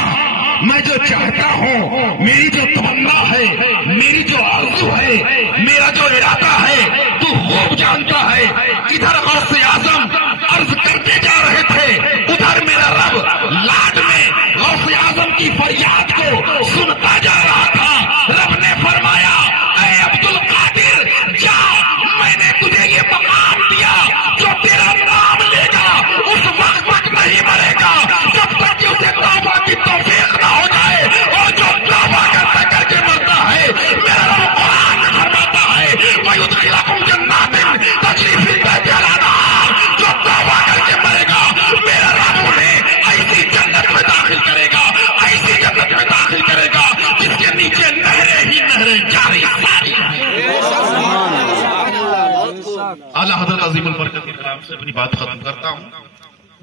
میں جو چاہتا ہوں، میری جو تمنا ہے، میری جو آرزو ہے، میرا جو ارادہ ہے تو خوب جانتا ہے. ادھر غوث اعظم عرض کرتے جا رہے تھے، ادھر میرا رب لاڈ میں غوث اعظم کی فریاد کو سنتا جا رہا تھا. رب نے فرمایا اے عبد القادر جا، میں نے تجھے یہ مقام دیا، جو تیرا نام لے گا اس وقت تک نہیں مرے گا جب تک کہ اسے توبہ کی توفیق نہ ہو جائے. اور جو توبہ کرتا کر کے مرتا ہے میرا رب قرآن میں فرماتا ہے وَيُدْخِلَكُمْ جَنَّاتٍ تَجْرِي مِن تَحْتِهَا الْأَنْهَارُ. جو توبہ کر کے مرے گا میرا رب انہیں ایسی جنت میں داخل کرے گا، ایسی جنت میں داخل کرے گا جس کے نیچے نہریں ہی نہریں جاری ساری. اعلیٰ حضرت عظیم البرکت کے کلام سے اپنی بات ختم کرتا ہوں.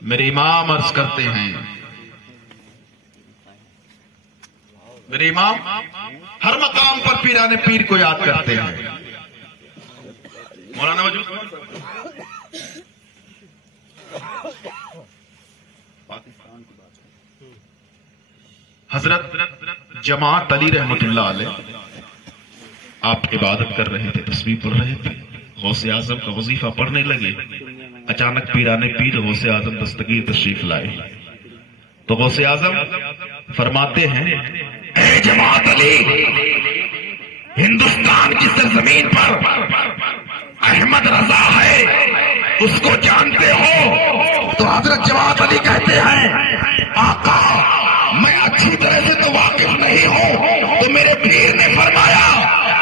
میرے امام عرض کرتے ہیں، میرے امام ہر مقام پر پیران پیر کو یاد کرتے ہیں. مولانا وجود حضرت جماعت علی رحمت اللہ علیہ آپ عبادت کر رہے تھے، تسبیح پڑھ رہے تھے، غوث اعظم کا وظیفہ پڑھنے لگے. اچانک پیران پیر غوث اعظم دستگیر تشریف لائے. تو غوث اعظم فرماتے ہیں اے جماعت علی، ہندوستان کی سرزمین پر احمد رضا ہے، اس کو جانتے ہو؟ تو حضرت جماعت علی کہتے ہیں آقا میں اچھی طرح سے تو واقف نہیں ہوں. تو میرے پیر نے فرمایا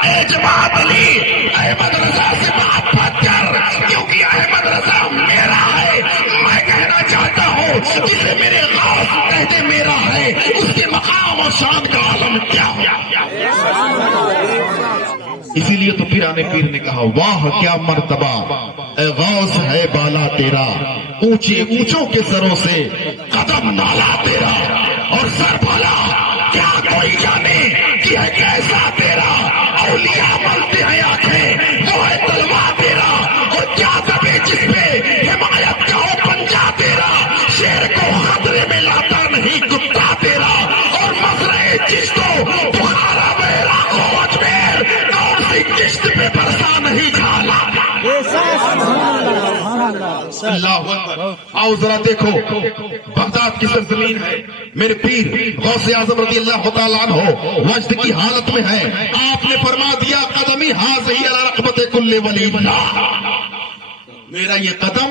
اے جماعت علی احمد رضا سے محبت کر، کیونکہ احمد رضا میرا ہے. میں کہنا چاہتا ہوں جسے میرے غوث کہتے میرا ہے، اس کے مقام اور شان کا عالم کیا ہو. اسی لیے تو پیران پیر نے کہا واہ کیا مرتبہ اے غوث ہے بالا تیرا، اونچے اونچوں کے سروں سے قدم نالا تیرا، اور سر بھلا کیا کوئی جانے کہ ہے کیسا تیرا. اولیاء ملتے ہیں آنکھیں وہ ہے تلوا تیرا، اور کیا دبے جس پہ حمایت کا ہو پنجا تیرا. شیر کو خطرے میں لاتا نہیں کتا تیرا، اور مزرعے چشتو بخارا بہرا کو اجمیر کون سی کشت پہ برسا نہیں جھالا. اللہ آؤ ذرا دیکھو بغداد کی سرزمین ہے، میرے پیر غوث اعظم رضی اللہ تعالیٰ عنہ وجد کی حالت میں ہے. آپ نے فرما دیا قدمی حاضی علی رقبت کل ولی اللہ، میرا یہ قدم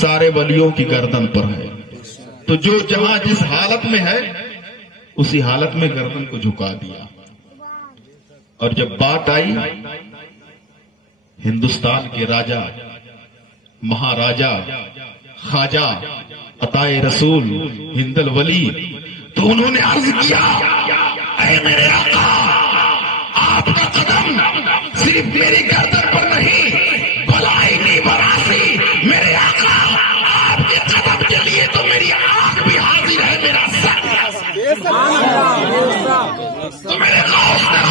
سارے ولیوں کی گردن پر ہے. تو جو جہاں جس حالت میں ہے اسی حالت میں گردن کو جھکا دیا. اور جب بات آئی ہندوستان کے راجا مہاراجا خواجہ عطائے رسول ہند الولی، تو انہوں نے عرض کیا اے میرے آقا آپ کا قدم صرف میری گردن پر نہیں بلائی کی براسی. میرے آقا آپ کے قدم کے لیے تو میری آنکھ بھی حاضر ہے، میرا سر. تو میرے غوث نے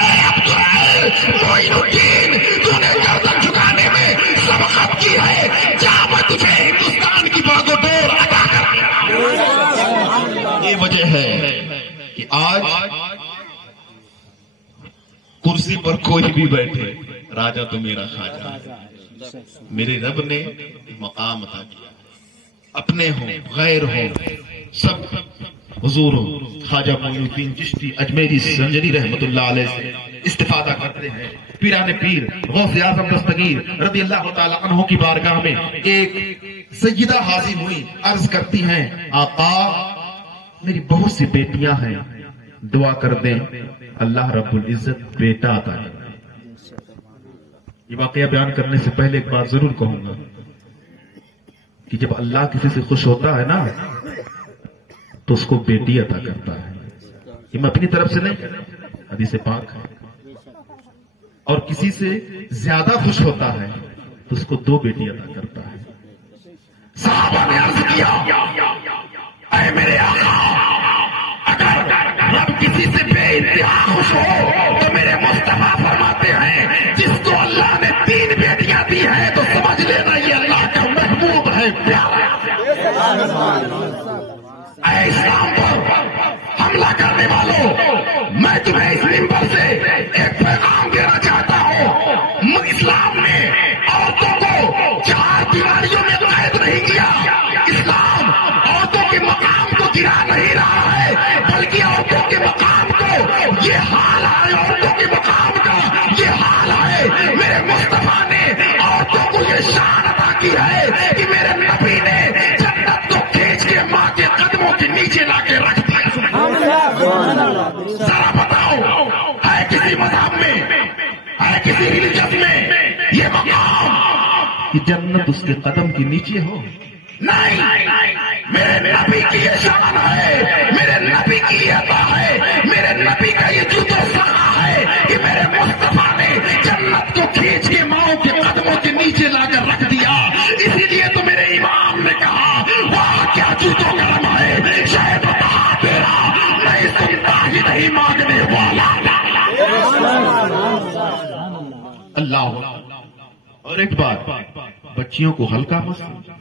اے معین الدین تو نے گردن جھکانے میں سبقت کی ہے، جا میں تجھے ہندوستان کی باغ و ڈور عطا کر۔ یہ وجہ ہے کہ آج کرسی پر کوئی بھی بیٹھے، راجا تو میرا خواجہ، میرے رب نے مقام عطا کیا، اپنے ہوں غیر ہوں سب حضور خواجہ معین الدین چشتی اجمیری سنجری رحمت اللہ علیہ سے استفادہ کرتے ہیں۔ پیران پیر غوث اعظم دستگیر رضی اللہ تعالی عنہ کی بارگاہ میں ایک سیدہ حاضر ہوئی، عرض کرتی ہیں آقا میری بہت سی بیٹیاں ہیں، دعا کر دیں اللہ رب العزت بیٹا عطا کرے۔ یہ واقعہ بیان کرنے سے پہلے ایک بات ضرور کہوں گا کہ جب اللہ کسی سے خوش ہوتا ہے نا تو اس کو بیٹی عطا کرتا ہے۔ یہ میں اپنی طرف سے نہیں، حدیث پاک ہے۔ اور کسی سے زیادہ خوش ہوتا ہے تو اس کو 2 بیٹی عطا کرتا ہے۔ صحابہ نے عرض کیا اے میرے آقا اگر رب کسی سے بے انتہا خوش ہو تو میرے مصطفیٰ فرماتے ہیں جس کو اللہ نے 3 بیٹیاں دی ہیں تو سمجھ لینا یہ اللہ کا محبوب ہے، پیارا ہے۔ اے اسلام پر حملہ کرنے والوں، میں تمہیں اس منبر سے ایک پیغام دینا چاہتا ہوں، اسلام نے عورتوں کو 4 دیواریوں میں قید نہیں کیا، اسلام عورتوں کے مقام کو گرا نہیں رہا ہے، بلکہ عورتوں کے مقام کو یہ حال ہے، عورتوں کے مقام کا یہ حال ہے۔ میرے مصطفیٰ نے عورتوں کو یہ شان عطا کی ہے کہ میرے نبی نے جنت کو کھینچ کے ماں کے قدموں کے نیچے لا کے رکھ دیا۔ ذرا بتاؤ ہے کسی مذہب میں، ہے کسی ریلیجن میں یہ مقام کہ جنت اس کے قدم کے نیچے ہو؟ نہیں، میرے نبی کی یہ شان ہے، میرے نبی کی یہ عطا ہے، میرے نبی کا یہ جوت و سخا ہے کہ میرے مصطفیٰ نے جنت کو کھینچ کے ماؤں کے قدموں کے نیچے لا کر رکھ دیا۔ اسی لیے تو میرے امام نے کہا واہ کیا جوتوں کا رم ہے، شاید بتا تیرا نہیں سنتا ہی نہیں مانگنے والا۔ اللہ۔ اور ایک بات، بچیوں کو ہلکا مت سمجھو،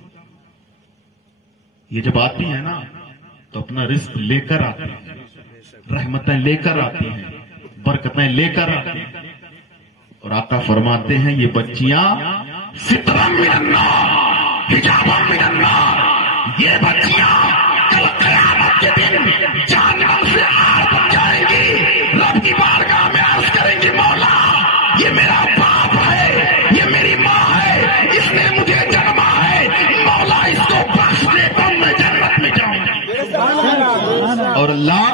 یہ جب آتی ہیں نا تو اپنا رزق لے کر آتی ہیں، رحمتیں لے کر آتی ہیں، برکتیں لے کر آتی ہیں۔ اور آقا فرماتے ہیں یہ بچیاں سترا من النار حجابا من النار، یہ بچیاں کل قیامت کے دن جہنم سے آر بن جائیں گی، رب کی بارگاہ میں عرض کریں گی مولا یہ میرا باپ ہے، یہ میری ماں ہے، اس نے مجھے جنما ہے، مولا اس کو بخش دے تو میں جنت میں جاؤں۔ اور اللہ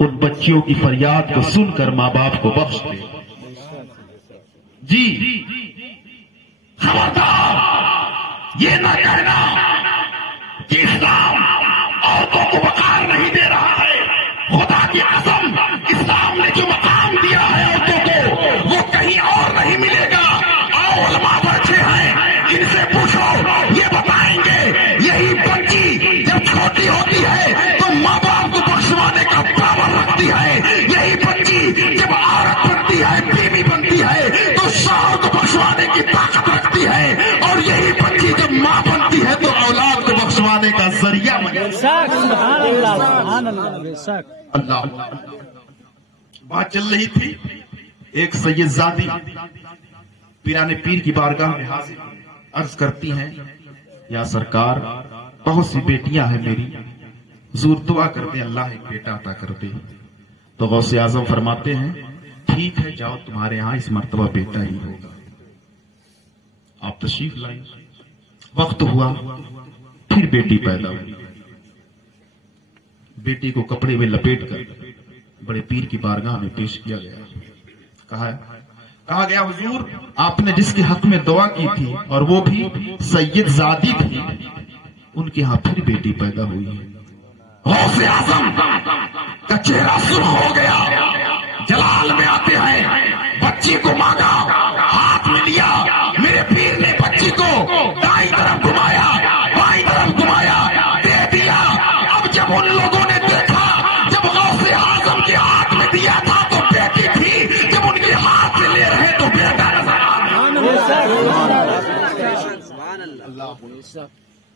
ان بچیوں کی فریاد کو سن کر ماں باپ کو بخش دے۔ جی خبردار یہ نہ کہنا کہ اسلام عورتوں کو وقار نہیں دے رہا ہے، خدا کی قسم اسلام نے جو مقام دیا ہے عورتوں کو وہ کہیں اور نہیں ملے گا۔ آؤ علماء بیٹھے ہیں، ان سے پوچھو یہ بتائیں گے یہی بچی جب چھوٹی ہوتی ہے تو ماں باپ کو بخشوانے کا پاور رکھتی ہے، یہی بچی جب عورت بنتی ہے بیوی بنتی ہے تو شوہر کو بخشوانے کی طاقت رکھتی ہے، اور یہی بچی جب ماں بنتی ہے تو اولاد کو بخشوانے کا ذریعہ بنتی ہے۔ اللہ بات چل رہی تھی، ایک سید زادی پیران پیر کی بارگاہ میں حاضر عرض کرتی ہیں یا سرکار بہت سی بیٹیاں ہیں میری، حضور دعا کر دیں اللہ ایک بیٹا عطا کر دے۔ تو غوث اعظم فرماتے ہیں ٹھیک ہے جاؤ تمہارے ہاں اس مرتبہ بیٹا ہی ہوگا۔ آپ تشریف لائیں، وقت ہوا پھر بیٹی پیدا ہوئی، بیٹی کو کپڑے میں لپیٹ کر بڑے پیر کی بارگاہ میں پیش کیا گیا۔ کہا گیا حضور آپ نے جس کے حق میں دعا کی تھی اور وہ بھی سید زادی تھی، ان کے ہاں پھر بیٹی پیدا ہوئی ہے۔ غوث اعظم کا چہرہ سرخ ہو گیا، جلال میں آتے ہیں، بچی کو مانگا، ہاتھ میں لیا، میرے پیر نے بچی کو دائیں طرف گھمایا، بائیں طرف گھمایا، دے دیا۔ اب جب ان لوگوں نے دیکھا، جب غوث اعظم کے ہاتھ میں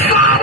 7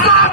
7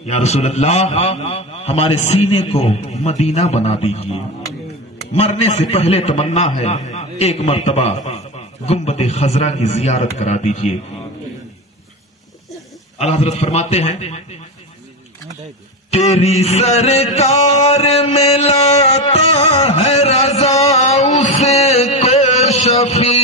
یا رسول اللہ ہمارے سینے کو مدینہ بنا دیجئے، مرنے سے پہلے تمنا ہے ایک مرتبہ گنبد خضرا کی زیارت کرا دیجئے۔ اعلیٰ حضرت فرماتے ہیں تیری سرکار میں لاتا ہے رضا اسے کو شفیع،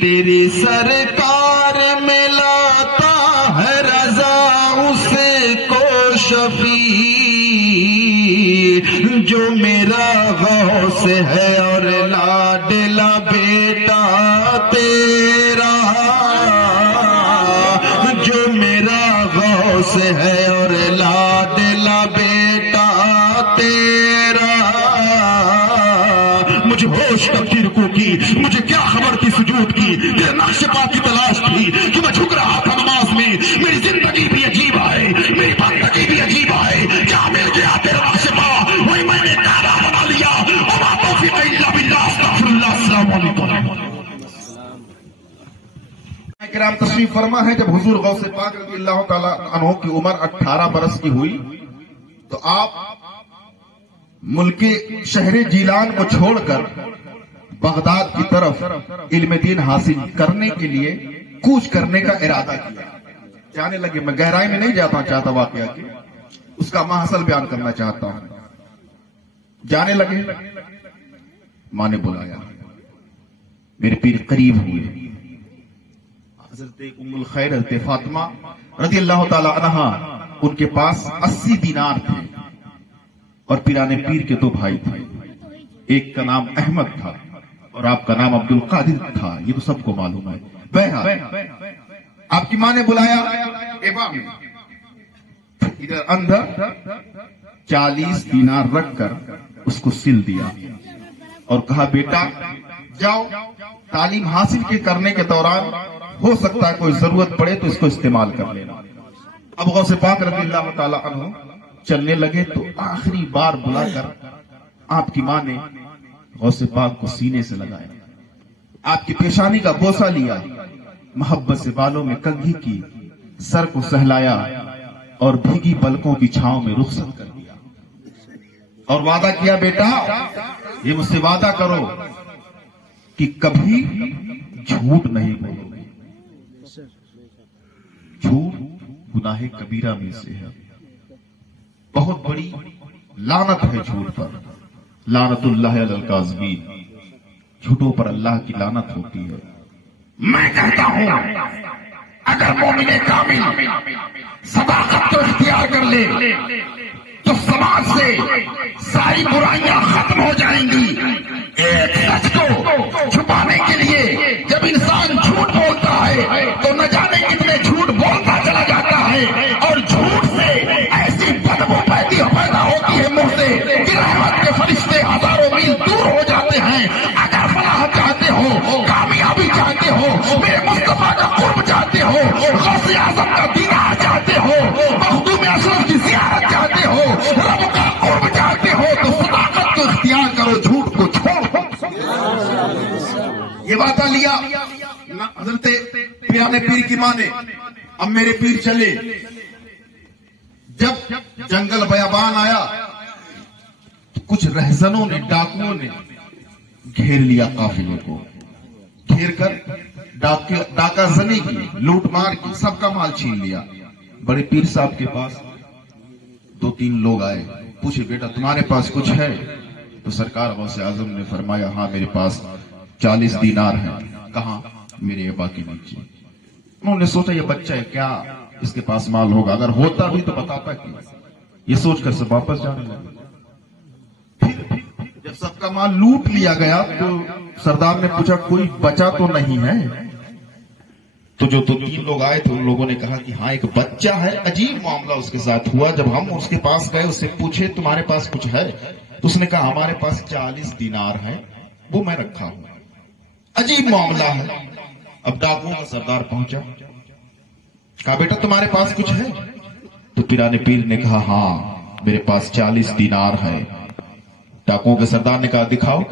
تیری سرکار میں لاتا ہے رضا اسے کو شفیع، جو میرا غوث ہے اور لاڈلا بیٹا تیرا، جو میرا غوث ہے اور لاڈلا بیٹا تیرا، مجھے ہوش کب کی رکوع کی، مجھے کیا خبر تھی سجود کی، تیرے نقش پاک کی تلاش تھی کہ میں جھک رہا تھا نماز میں، میری زندگی بھی عجیب آئے، میری بندگی بھی عجیب آئے، کیا مل گیا تیرا نقش پا، وہی میں نے کعبہ بنا لیا، وما توفیق الا باللہ، استغفر اللہ۔ السلام علیکم۔ کرام تشریف فرما ہے جب حضور غوث پاک رضی اللہ تعالیٰ عنہ کی عمر 18 برس کی ہوئی تو آپ ملک شہر جیلان کو چھوڑ کر بغداد کی طرف علم دین حاصل کرنے کے لیے کوچ کرنے کا ارادہ کیا، جانے لگے۔ میں گہرائی میں نہیں جاتا چاہتا واقعہ کی، اس کا محصل بیان کرنا چاہتا ہوں۔ جانے لگے، ماں نے بلایا، میرے پیر قریب ہوئے، حضرت ام الخیر حضرت فاطمہ رضی اللہ تعالی عنہا، ان کے پاس 80 دینار تھے اور پیرانے پیر کے 2 بھائی تھے، ایک کا نام احمد تھا اور آپ کا نام عبد القادر تھا، یہ تو سب کو معلوم ہے۔ بہرحال آپ کی ماں نے بلایا ایبا میں، ادھر اندر 40 دینار رکھ کر اس کو سل دیا اور کہا بیٹا جاؤ، تعلیم حاصل کرنے کے دوران ہو سکتا ہے کوئی ضرورت پڑے تو اس کو استعمال کر لینا۔ اب غوث پاک رضی اللہ تعالی عنہ چلنے لگے تو آخری بار بلا کر آپ کی ماں نے غوث پاک کو سینے سے لگایا، آپ کی پیشانی کا بوسہ لیا، محبت سے بالوں میں کنگھی کی، سر کو سہلایا اور بھیگی پلکوں کی چھاؤں میں رخصت کر دیا اور وعدہ کیا بیٹا یہ مجھ سے وعدہ کرو کہ کبھی جھوٹ نہیں بولو گے، جھوٹ گناہ کبیرہ میں سے ہے، بہت بڑی لعنت ہے جھوٹ پر، لعنت اللہ علی الکاذبین، جھوٹوں پر اللہ کی لعنت ہوتی ہے۔ میں کہتا ہوں اگر مومن کامل صداقت کو اختیار کر لے تو سماج سے ساری برائیاں ختم ہو جائیں گی۔ ایک سچ کو چھپانے کے لیے جب انسان جھوٹ بولتا ہے تو نہ جانے کتنے جھوٹ بولتا چلا جاتا ہے اور جھوٹ سے ایسی بدبو پیدا ہوتی ہے منہ سے کہ رحمت کے فرشتے ہزاروں میل دور ہو جاتے ہیں۔ اگر فلاح چاہتے ہو، کامیابی چاہتے ہو، میرے مصطفیٰ کا قرب چاہتے ہو، غوث اعظم کا دیدار چاہتے ہو، مخدوم اشرف کی زیارت چاہتے ہو، رب کا قرب چاہتے ہو تو صداقت کو اختیار کرو، جھوٹ کو چھوڑو۔ یہ وعدہ لیا حضرت پیرانے پیر کی ماں نے۔ اب میرے پیر چلے، جب جنگل بیابان آیا تو کچھ رہزنوں نے، ڈاکوؤں نے گھیر لیا قافلے کو، گھیر کر ڈاکہ زنی کی، لوٹ مار کی، سب کا مال چھین لیا۔ بڑے پیر صاحب کے پاس 2-3 لوگ آئے، پوچھے بیٹا تمہارے پاس کچھ ہے؟ تو سرکار غوث اعظم نے فرمایا ہاں میرے پاس 40 دینار ہیں۔ کہاں؟ میرے ابا کے نیچے۔ انہوں نے سوچا یہ بچہ ہے، کیا اس کے پاس مال ہوگا، اگر ہوتا بھی تو بتاتا کیوں، یہ سوچ کر سب واپس جانے لگے۔ پھر جب سب کا مال لوٹ لیا گیا تو سردار نے پوچھا کوئی بچا تو نہیں ہے؟ تو جو 2-3 لوگ آئے تھے ان لوگوں نے کہا کہ ہاں ایک بچہ ہے، عجیب معاملہ اس کے ساتھ ہوا۔ جب ہم اس کے پاس گئے، اس سے پوچھے تمہارے پاس کچھ ہے؟ تو اس نے کہا ہمارے پاس 40 دینار ہیں، وہ میں رکھا ہوں۔ عجیب معاملہ ہے۔ اب ڈاکوؤں کا سردار پہنچا، کہا بیٹا تمہارے پاس کچھ ہے؟ تو پیرانے پیر نے کہا ہاں میرے پاس 40 دینار ہے۔ ڈاکوؤں کے سردار نے کہا دکھاؤ۔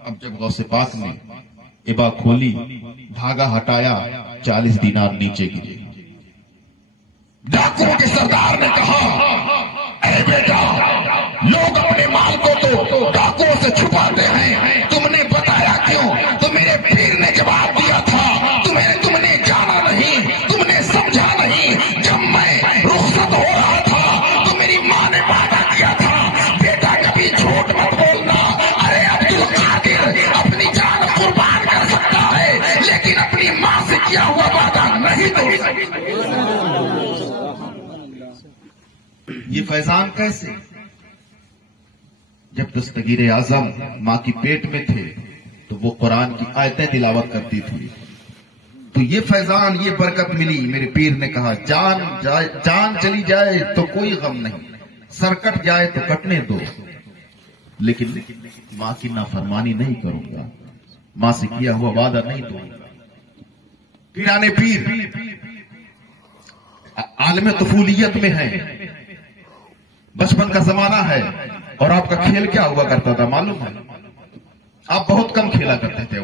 اب جب غوث پاک نے ابا کھولی، دھاگا ہٹایا، 40 دینار نیچے گرے۔ ڈاکوؤں کے سردار نے کہا اے بیٹا لوگ اپنے مال کو تو ڈاکوؤں سے چھپاتے ہیں، تم نے بتایا کیوں؟ تو میرے پیر نے جواب دیا تھا تم نے جانا نہیں، تم نے سمجھا نہیں، جب میں رخصت ہو رہا تھا تو میری ماں نے وعدہ کیا تھا بیٹا کبھی جھوٹ مت بولنا، ارے عبدالقادر اپنی جان قربان کر سکتا ہے لیکن اپنی ماں سے کیا ہوا وعدہ نہیں توڑ سکتا۔ یہ فیضان کیسے؟ جب دستگیر اعظم ماں کی پیٹ میں تھے تو وہ قرآن کی آیتیں تلاوت کرتی تھی، تو یہ فیضان، یہ برکت ملی۔ میرے پیر نے کہا جان چلی جائے تو کوئی غم نہیں، سر کٹ جائے تو کٹنے دو، لیکن ماں کی نافرمانی نہیں کروں گا، ماں سے کیا ہوا وعدہ نہیں دوں گا۔ پیرانے پیر عالم طفولیت میں ہے، بچپن کا زمانہ ہے، اور آپ کا کھیل کیا ہوا کرتا تھا معلوم ہے؟ آپ بہت کم کھیلا کرتے تھے۔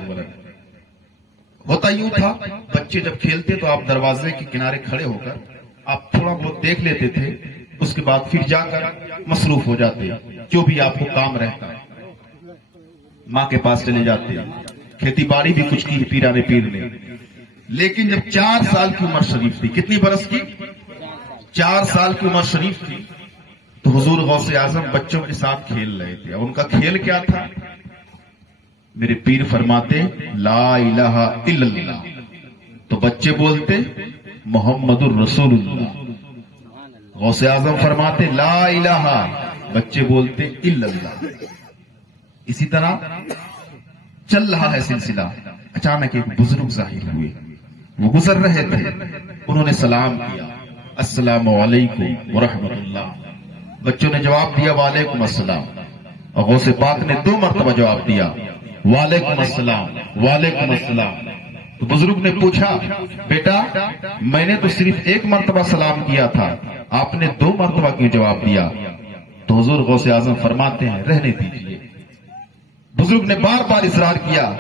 ہوتا یوں تھا بچے جب کھیلتے تو آپ دروازے کے کنارے کھڑے ہو کر آپ تھوڑا بہت دیکھ لیتے تھے، اس کے بعد پھر جا کر مصروف ہو جاتے، جو بھی آپ کو کام رہتا ماں کے پاس چلے جاتے۔ کھیتی باڑی بھی کچھ کی پیرانے پیر نے، لیکن جب 4 سال کی عمر شریف تھی، کتنی برس کی؟ 4 سال کی عمر شریف تھی، تو حضور غوث اعظم بچوں کے ساتھ کھیل رہے تھے، اور ان کا کھیل کیا تھا؟ میرے پیر فرماتے لا الہ الا اللہ، تو بچے بولتے محمد الرسول اللہ۔ غوث اعظم فرماتے لا الہ، بچے بولتے الا اللہ۔ اسی طرح چل رہا ہے سلسلہ، اچانک ایک بزرگ ظاہر ہوئے، وہ گزر رہے تھے، انہوں نے سلام کیا السلام علیکم ورحمۃ اللہ، بچوں نے جواب دیا وعلیکم السلام، اور غوث پاک نے 2 مرتبہ جواب دیا وعلیکم السلام وعلیکم السلام۔ تو بزرگ نے پوچھا بیٹا میں نے تو صرف 1 مرتبہ سلام کیا تھا، آپ نے 2 مرتبہ کیوں جواب دیا؟ تو حضور غوث اعظم فرماتے ہیں رہنے دیجیے۔ بزرگ نے بار بار اصرار کیا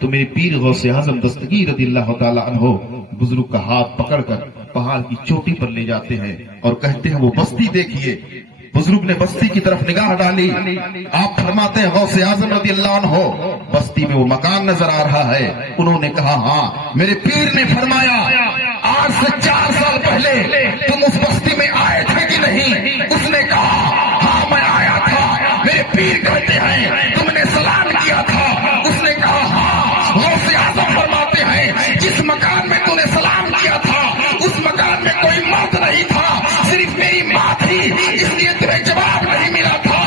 تو میرے پیر غوث اعظم دستگیر رضی اللہ تعالی عنہ بزرگ کا ہاتھ پکڑ کر پہاڑ کی چوٹی پر لے جاتے ہیں اور کہتے ہیں وہ بستی دیکھیے۔ بزرگ نے بستی کی طرف نگاہ ڈالی، آپ فرماتے ہیں غوث اعظم رضی اللہ عنہ بستی میں وہ مکان نظر آ رہا ہے؟ انہوں نے کہا ہاں۔ میرے پیر نے فرمایا آج سے 4 سال پہلے تم اس بستی میں آئے تھے کہ نہیں؟ اس نے کہا ہاں میں آیا تھا۔ میرے پیر کہتے ہیں تم نے سلام کیا تھا؟ اس نے کہا ہاں۔ غوث اعظم فرماتے ہیں جس مکان میں تم نے سلام کیا تھا اس مکان میں کوئی مرد نہیں تھا، صرف میری ماں تھی، اس لیے تمہیں جواب نہیں ملا تھا۔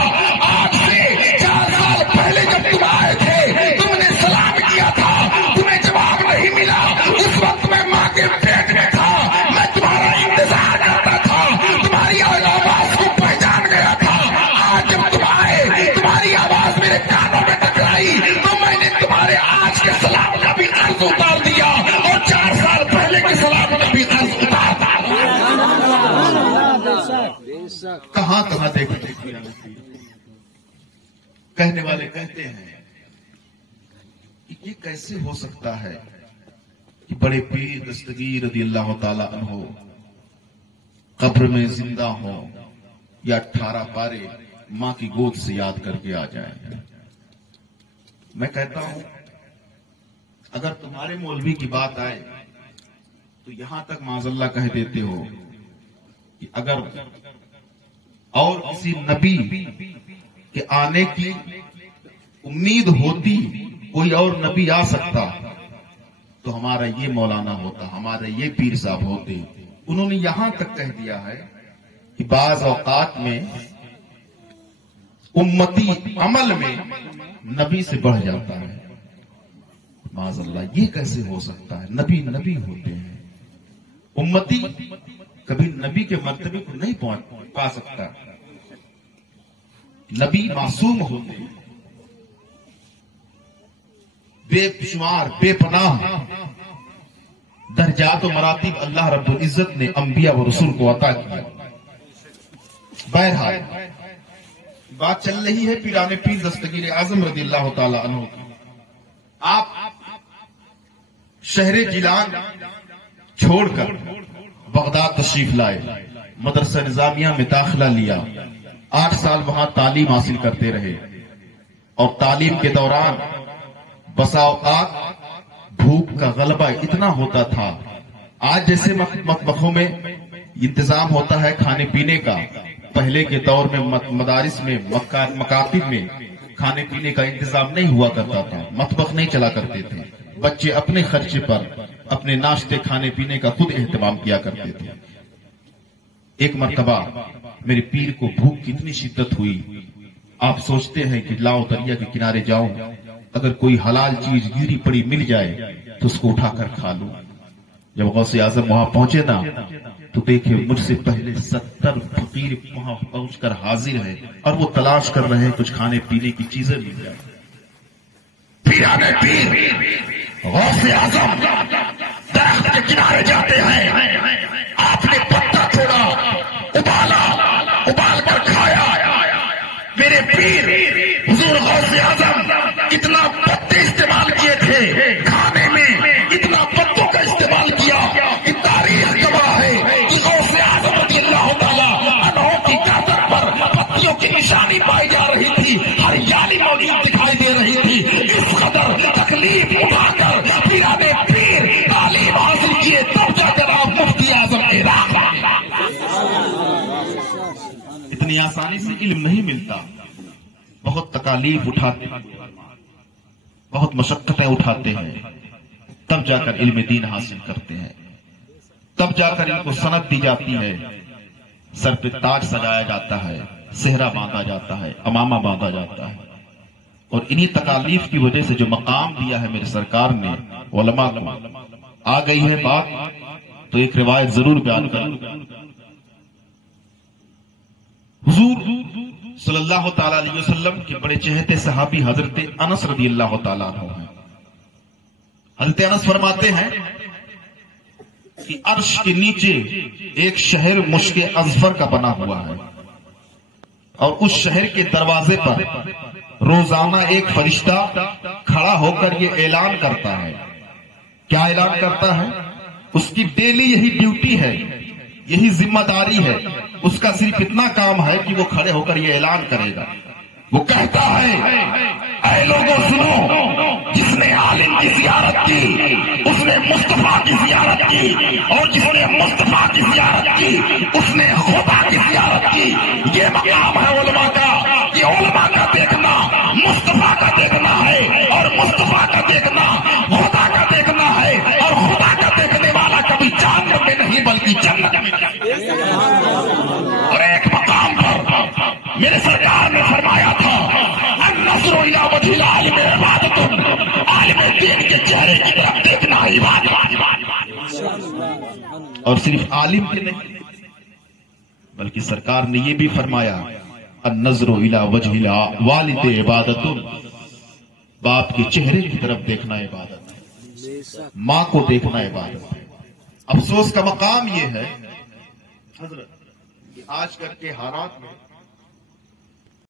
آج سے 4 سال پہلے جب تم آئے تھے تم نے سلام کیا تھا، تمہیں جواب نہیں ملا، اس وقت میں ماں کے پیٹ میں تھا، میں تمہارا انتظار کرتا تھا، تمہاری آواز کو پہچان گیا تھا۔ آج جب تم آئے تمہاری آواز میرے کانوں میں ٹکرائی تو میں نے تمہارے آج کے سلام کا بھی قرض اتار دیا اور 4 سال پہلے کے سلام کا بھی قرض اتار دیا۔ کہاں کہاں دیکھتے کہنے والے کہتے ہیں کہ یہ کیسے ہو سکتا ہے کہ بڑے پیر دستگیر رضی اللہ تعالی عنہ قبر میں زندہ ہوں یا 18 پارے ماں کی گود سے یاد کر کے آ جائیں۔ میں کہتا ہوں اگر تمہارے مولوی کی بات آئے تو یہاں تک معاذ اللہ کہہ دیتے ہو کہ اگر اور کسی نبی کے آنے کی امید ہوتی، کوئی اور نبی آ سکتا تو ہمارا یہ مولانا ہوتا، ہمارا یہ پیر صاحب ہوتے۔ انہوں نے یہاں تک کہہ دیا ہے کہ بعض اوقات میں امتی عمل میں نبی سے بڑھ جاتا ہے۔ معاذ اللہ یہ کیسے ہو سکتا ہے؟ نبی نبی ہوتے ہیں، امتی کبھی نبی کے مرتبے کو نہیں پا سکتا۔ نبی معصوم ہوتے ہیں، بے شمار بے پناہ درجات و مراتب اللہ رب العزت نے انبیاء و رسول کو عطا کیا۔ بہرحال بات چل رہی ہے پیرانے پیر دستگیر اعظم رضی اللہ تعالی عنہ کی۔ آپ شہر جیلان چھوڑ کر بغداد تشریف لائے، مدرسہ نظامیہ میں داخلہ لیا، 8 سال وہاں تعلیم حاصل کرتے رہے، اور تعلیم کے دوران بسا اوقات بھوک کا غلبہ اتنا ہوتا تھا، آج جیسے مطبخوں میں انتظام ہوتا ہے کھانے پینے کا، پہلے کے دور میں مدارس میں مکاتب میں کھانے پینے کا انتظام نہیں ہوا کرتا تھا، مطبخ نہیں چلا کرتے تھے، بچے اپنے خرچے پر اپنے ناشتے کھانے پینے کا خود اہتمام کیا کرتے تھے۔ ایک مرتبہ میرے پیر کو بھوک کی اتنی شدت ہوئی، آپ سوچتے ہیں کہ لاؤ دریا کے کنارے جاؤں، اگر کوئی حلال چیز گری پڑی مل جائے تو اس کو اٹھا کر کھا لوں۔ جب غوث اعظم وہاں پہنچے نا تو دیکھے مجھ سے پہلے 70 فقیر وہاں پہنچ کر حاضر ہیں اور وہ تلاش کر رہے ہیں کچھ کھانے پینے کی چیزیں مل جائے۔ پیرانے پیر غوث اعظم درخت کے کنارے جاتے ہیں، آپ نے پتا چھوڑا، ابال کر کھایا۔ میرے پیر حضور غوث اعظم اتنا پتے استعمال کیے تھے کھانے میں، اتنا پتوں کا استعمال کیا کہ تاریخ گواہ ہے کہ غوث اعظم رضی اللہ تعالیٰ عنہ کی چادر پر پتیوں کی نشانی پائی جا رہی تھی، ہریالی موجود دکھائی دے رہی تھی۔ اس قدر تکلیف اٹھا کر پیرانے پیر تعلیم حاصل کیے، تب جا کر آپ مفتی اعظم عراق۔ اتنی آسانی سے علم نہیں ملتا، بہت تکالیف اٹھاتے ہیں، بہت مشقتیں اٹھاتے ہیں، تب جا کر علم دین حاصل کرتے ہیں، تب جا کر ان کو سند دی جاتی ہے، سر پہ تاج سجایا جاتا ہے، صحرا باندھا جاتا ہے، امامہ باندھا جاتا ہے۔ اور انہی تکالیف کی وجہ سے جو مقام دیا ہے میرے سرکار نے علماء کو، آ گئی ہے بات تو ایک روایت ضرور بیان کروں۔ حضور صلی اللہ تعالی علیہ وسلم کے بڑے چہتے صحابی حضرت انس رضی اللہ تعالیٰ عنہ ہیں۔ حضرت انس فرماتے ہیں کہ عرش کے نیچے ایک شہر مشک اظفر کا بنا ہوا ہے، اور اس شہر کے دروازے پر روزانہ ایک فرشتہ کھڑا ہو کر یہ اعلان کرتا ہے۔ کیا اعلان کرتا ہے؟ اس کی ڈیلی یہی ڈیوٹی ہے، یہی ذمہ داری ہے، اس کا صرف اتنا کام ہے کہ وہ کھڑے ہو کر یہ اعلان کرے گا۔ وہ کہتا ہے اے لوگوں سنو، جس نے عالم کی زیارت کی اس نے مصطفیٰ کی زیارت کی، اور جس نے مصطفیٰ کی زیارت کی اس نے خدا کی زیارت کی۔ یہ مقام ہے علماء کا، یہ علماء کا دیکھنا مصطفیٰ کا دیکھنا ہے، اور مصطفیٰ کا دیکھنا خدا کا دیکھنا ہے، اور خدا کا دیکھنے والا کبھی جہنم میں نہیں بلکہ جنت میں۔ اور ایک مقام پر میرے سرکار نے فرمایا تھا النظر الی وجہ العالم عبادت، عالم دین کے چہرے کی طرف دیکھنا عبادت۔ اور صرف عالم کے نہیں بلکہ سرکار نے یہ بھی فرمایا النظر الی وجہ الوالد عبادت، باپ کے چہرے کی طرف دیکھنا عبادت ہے، ماں کو دیکھنا عبادت ہے۔ افسوس کا مقام یہ ہے حضرت کہ آج کل کے حالات میں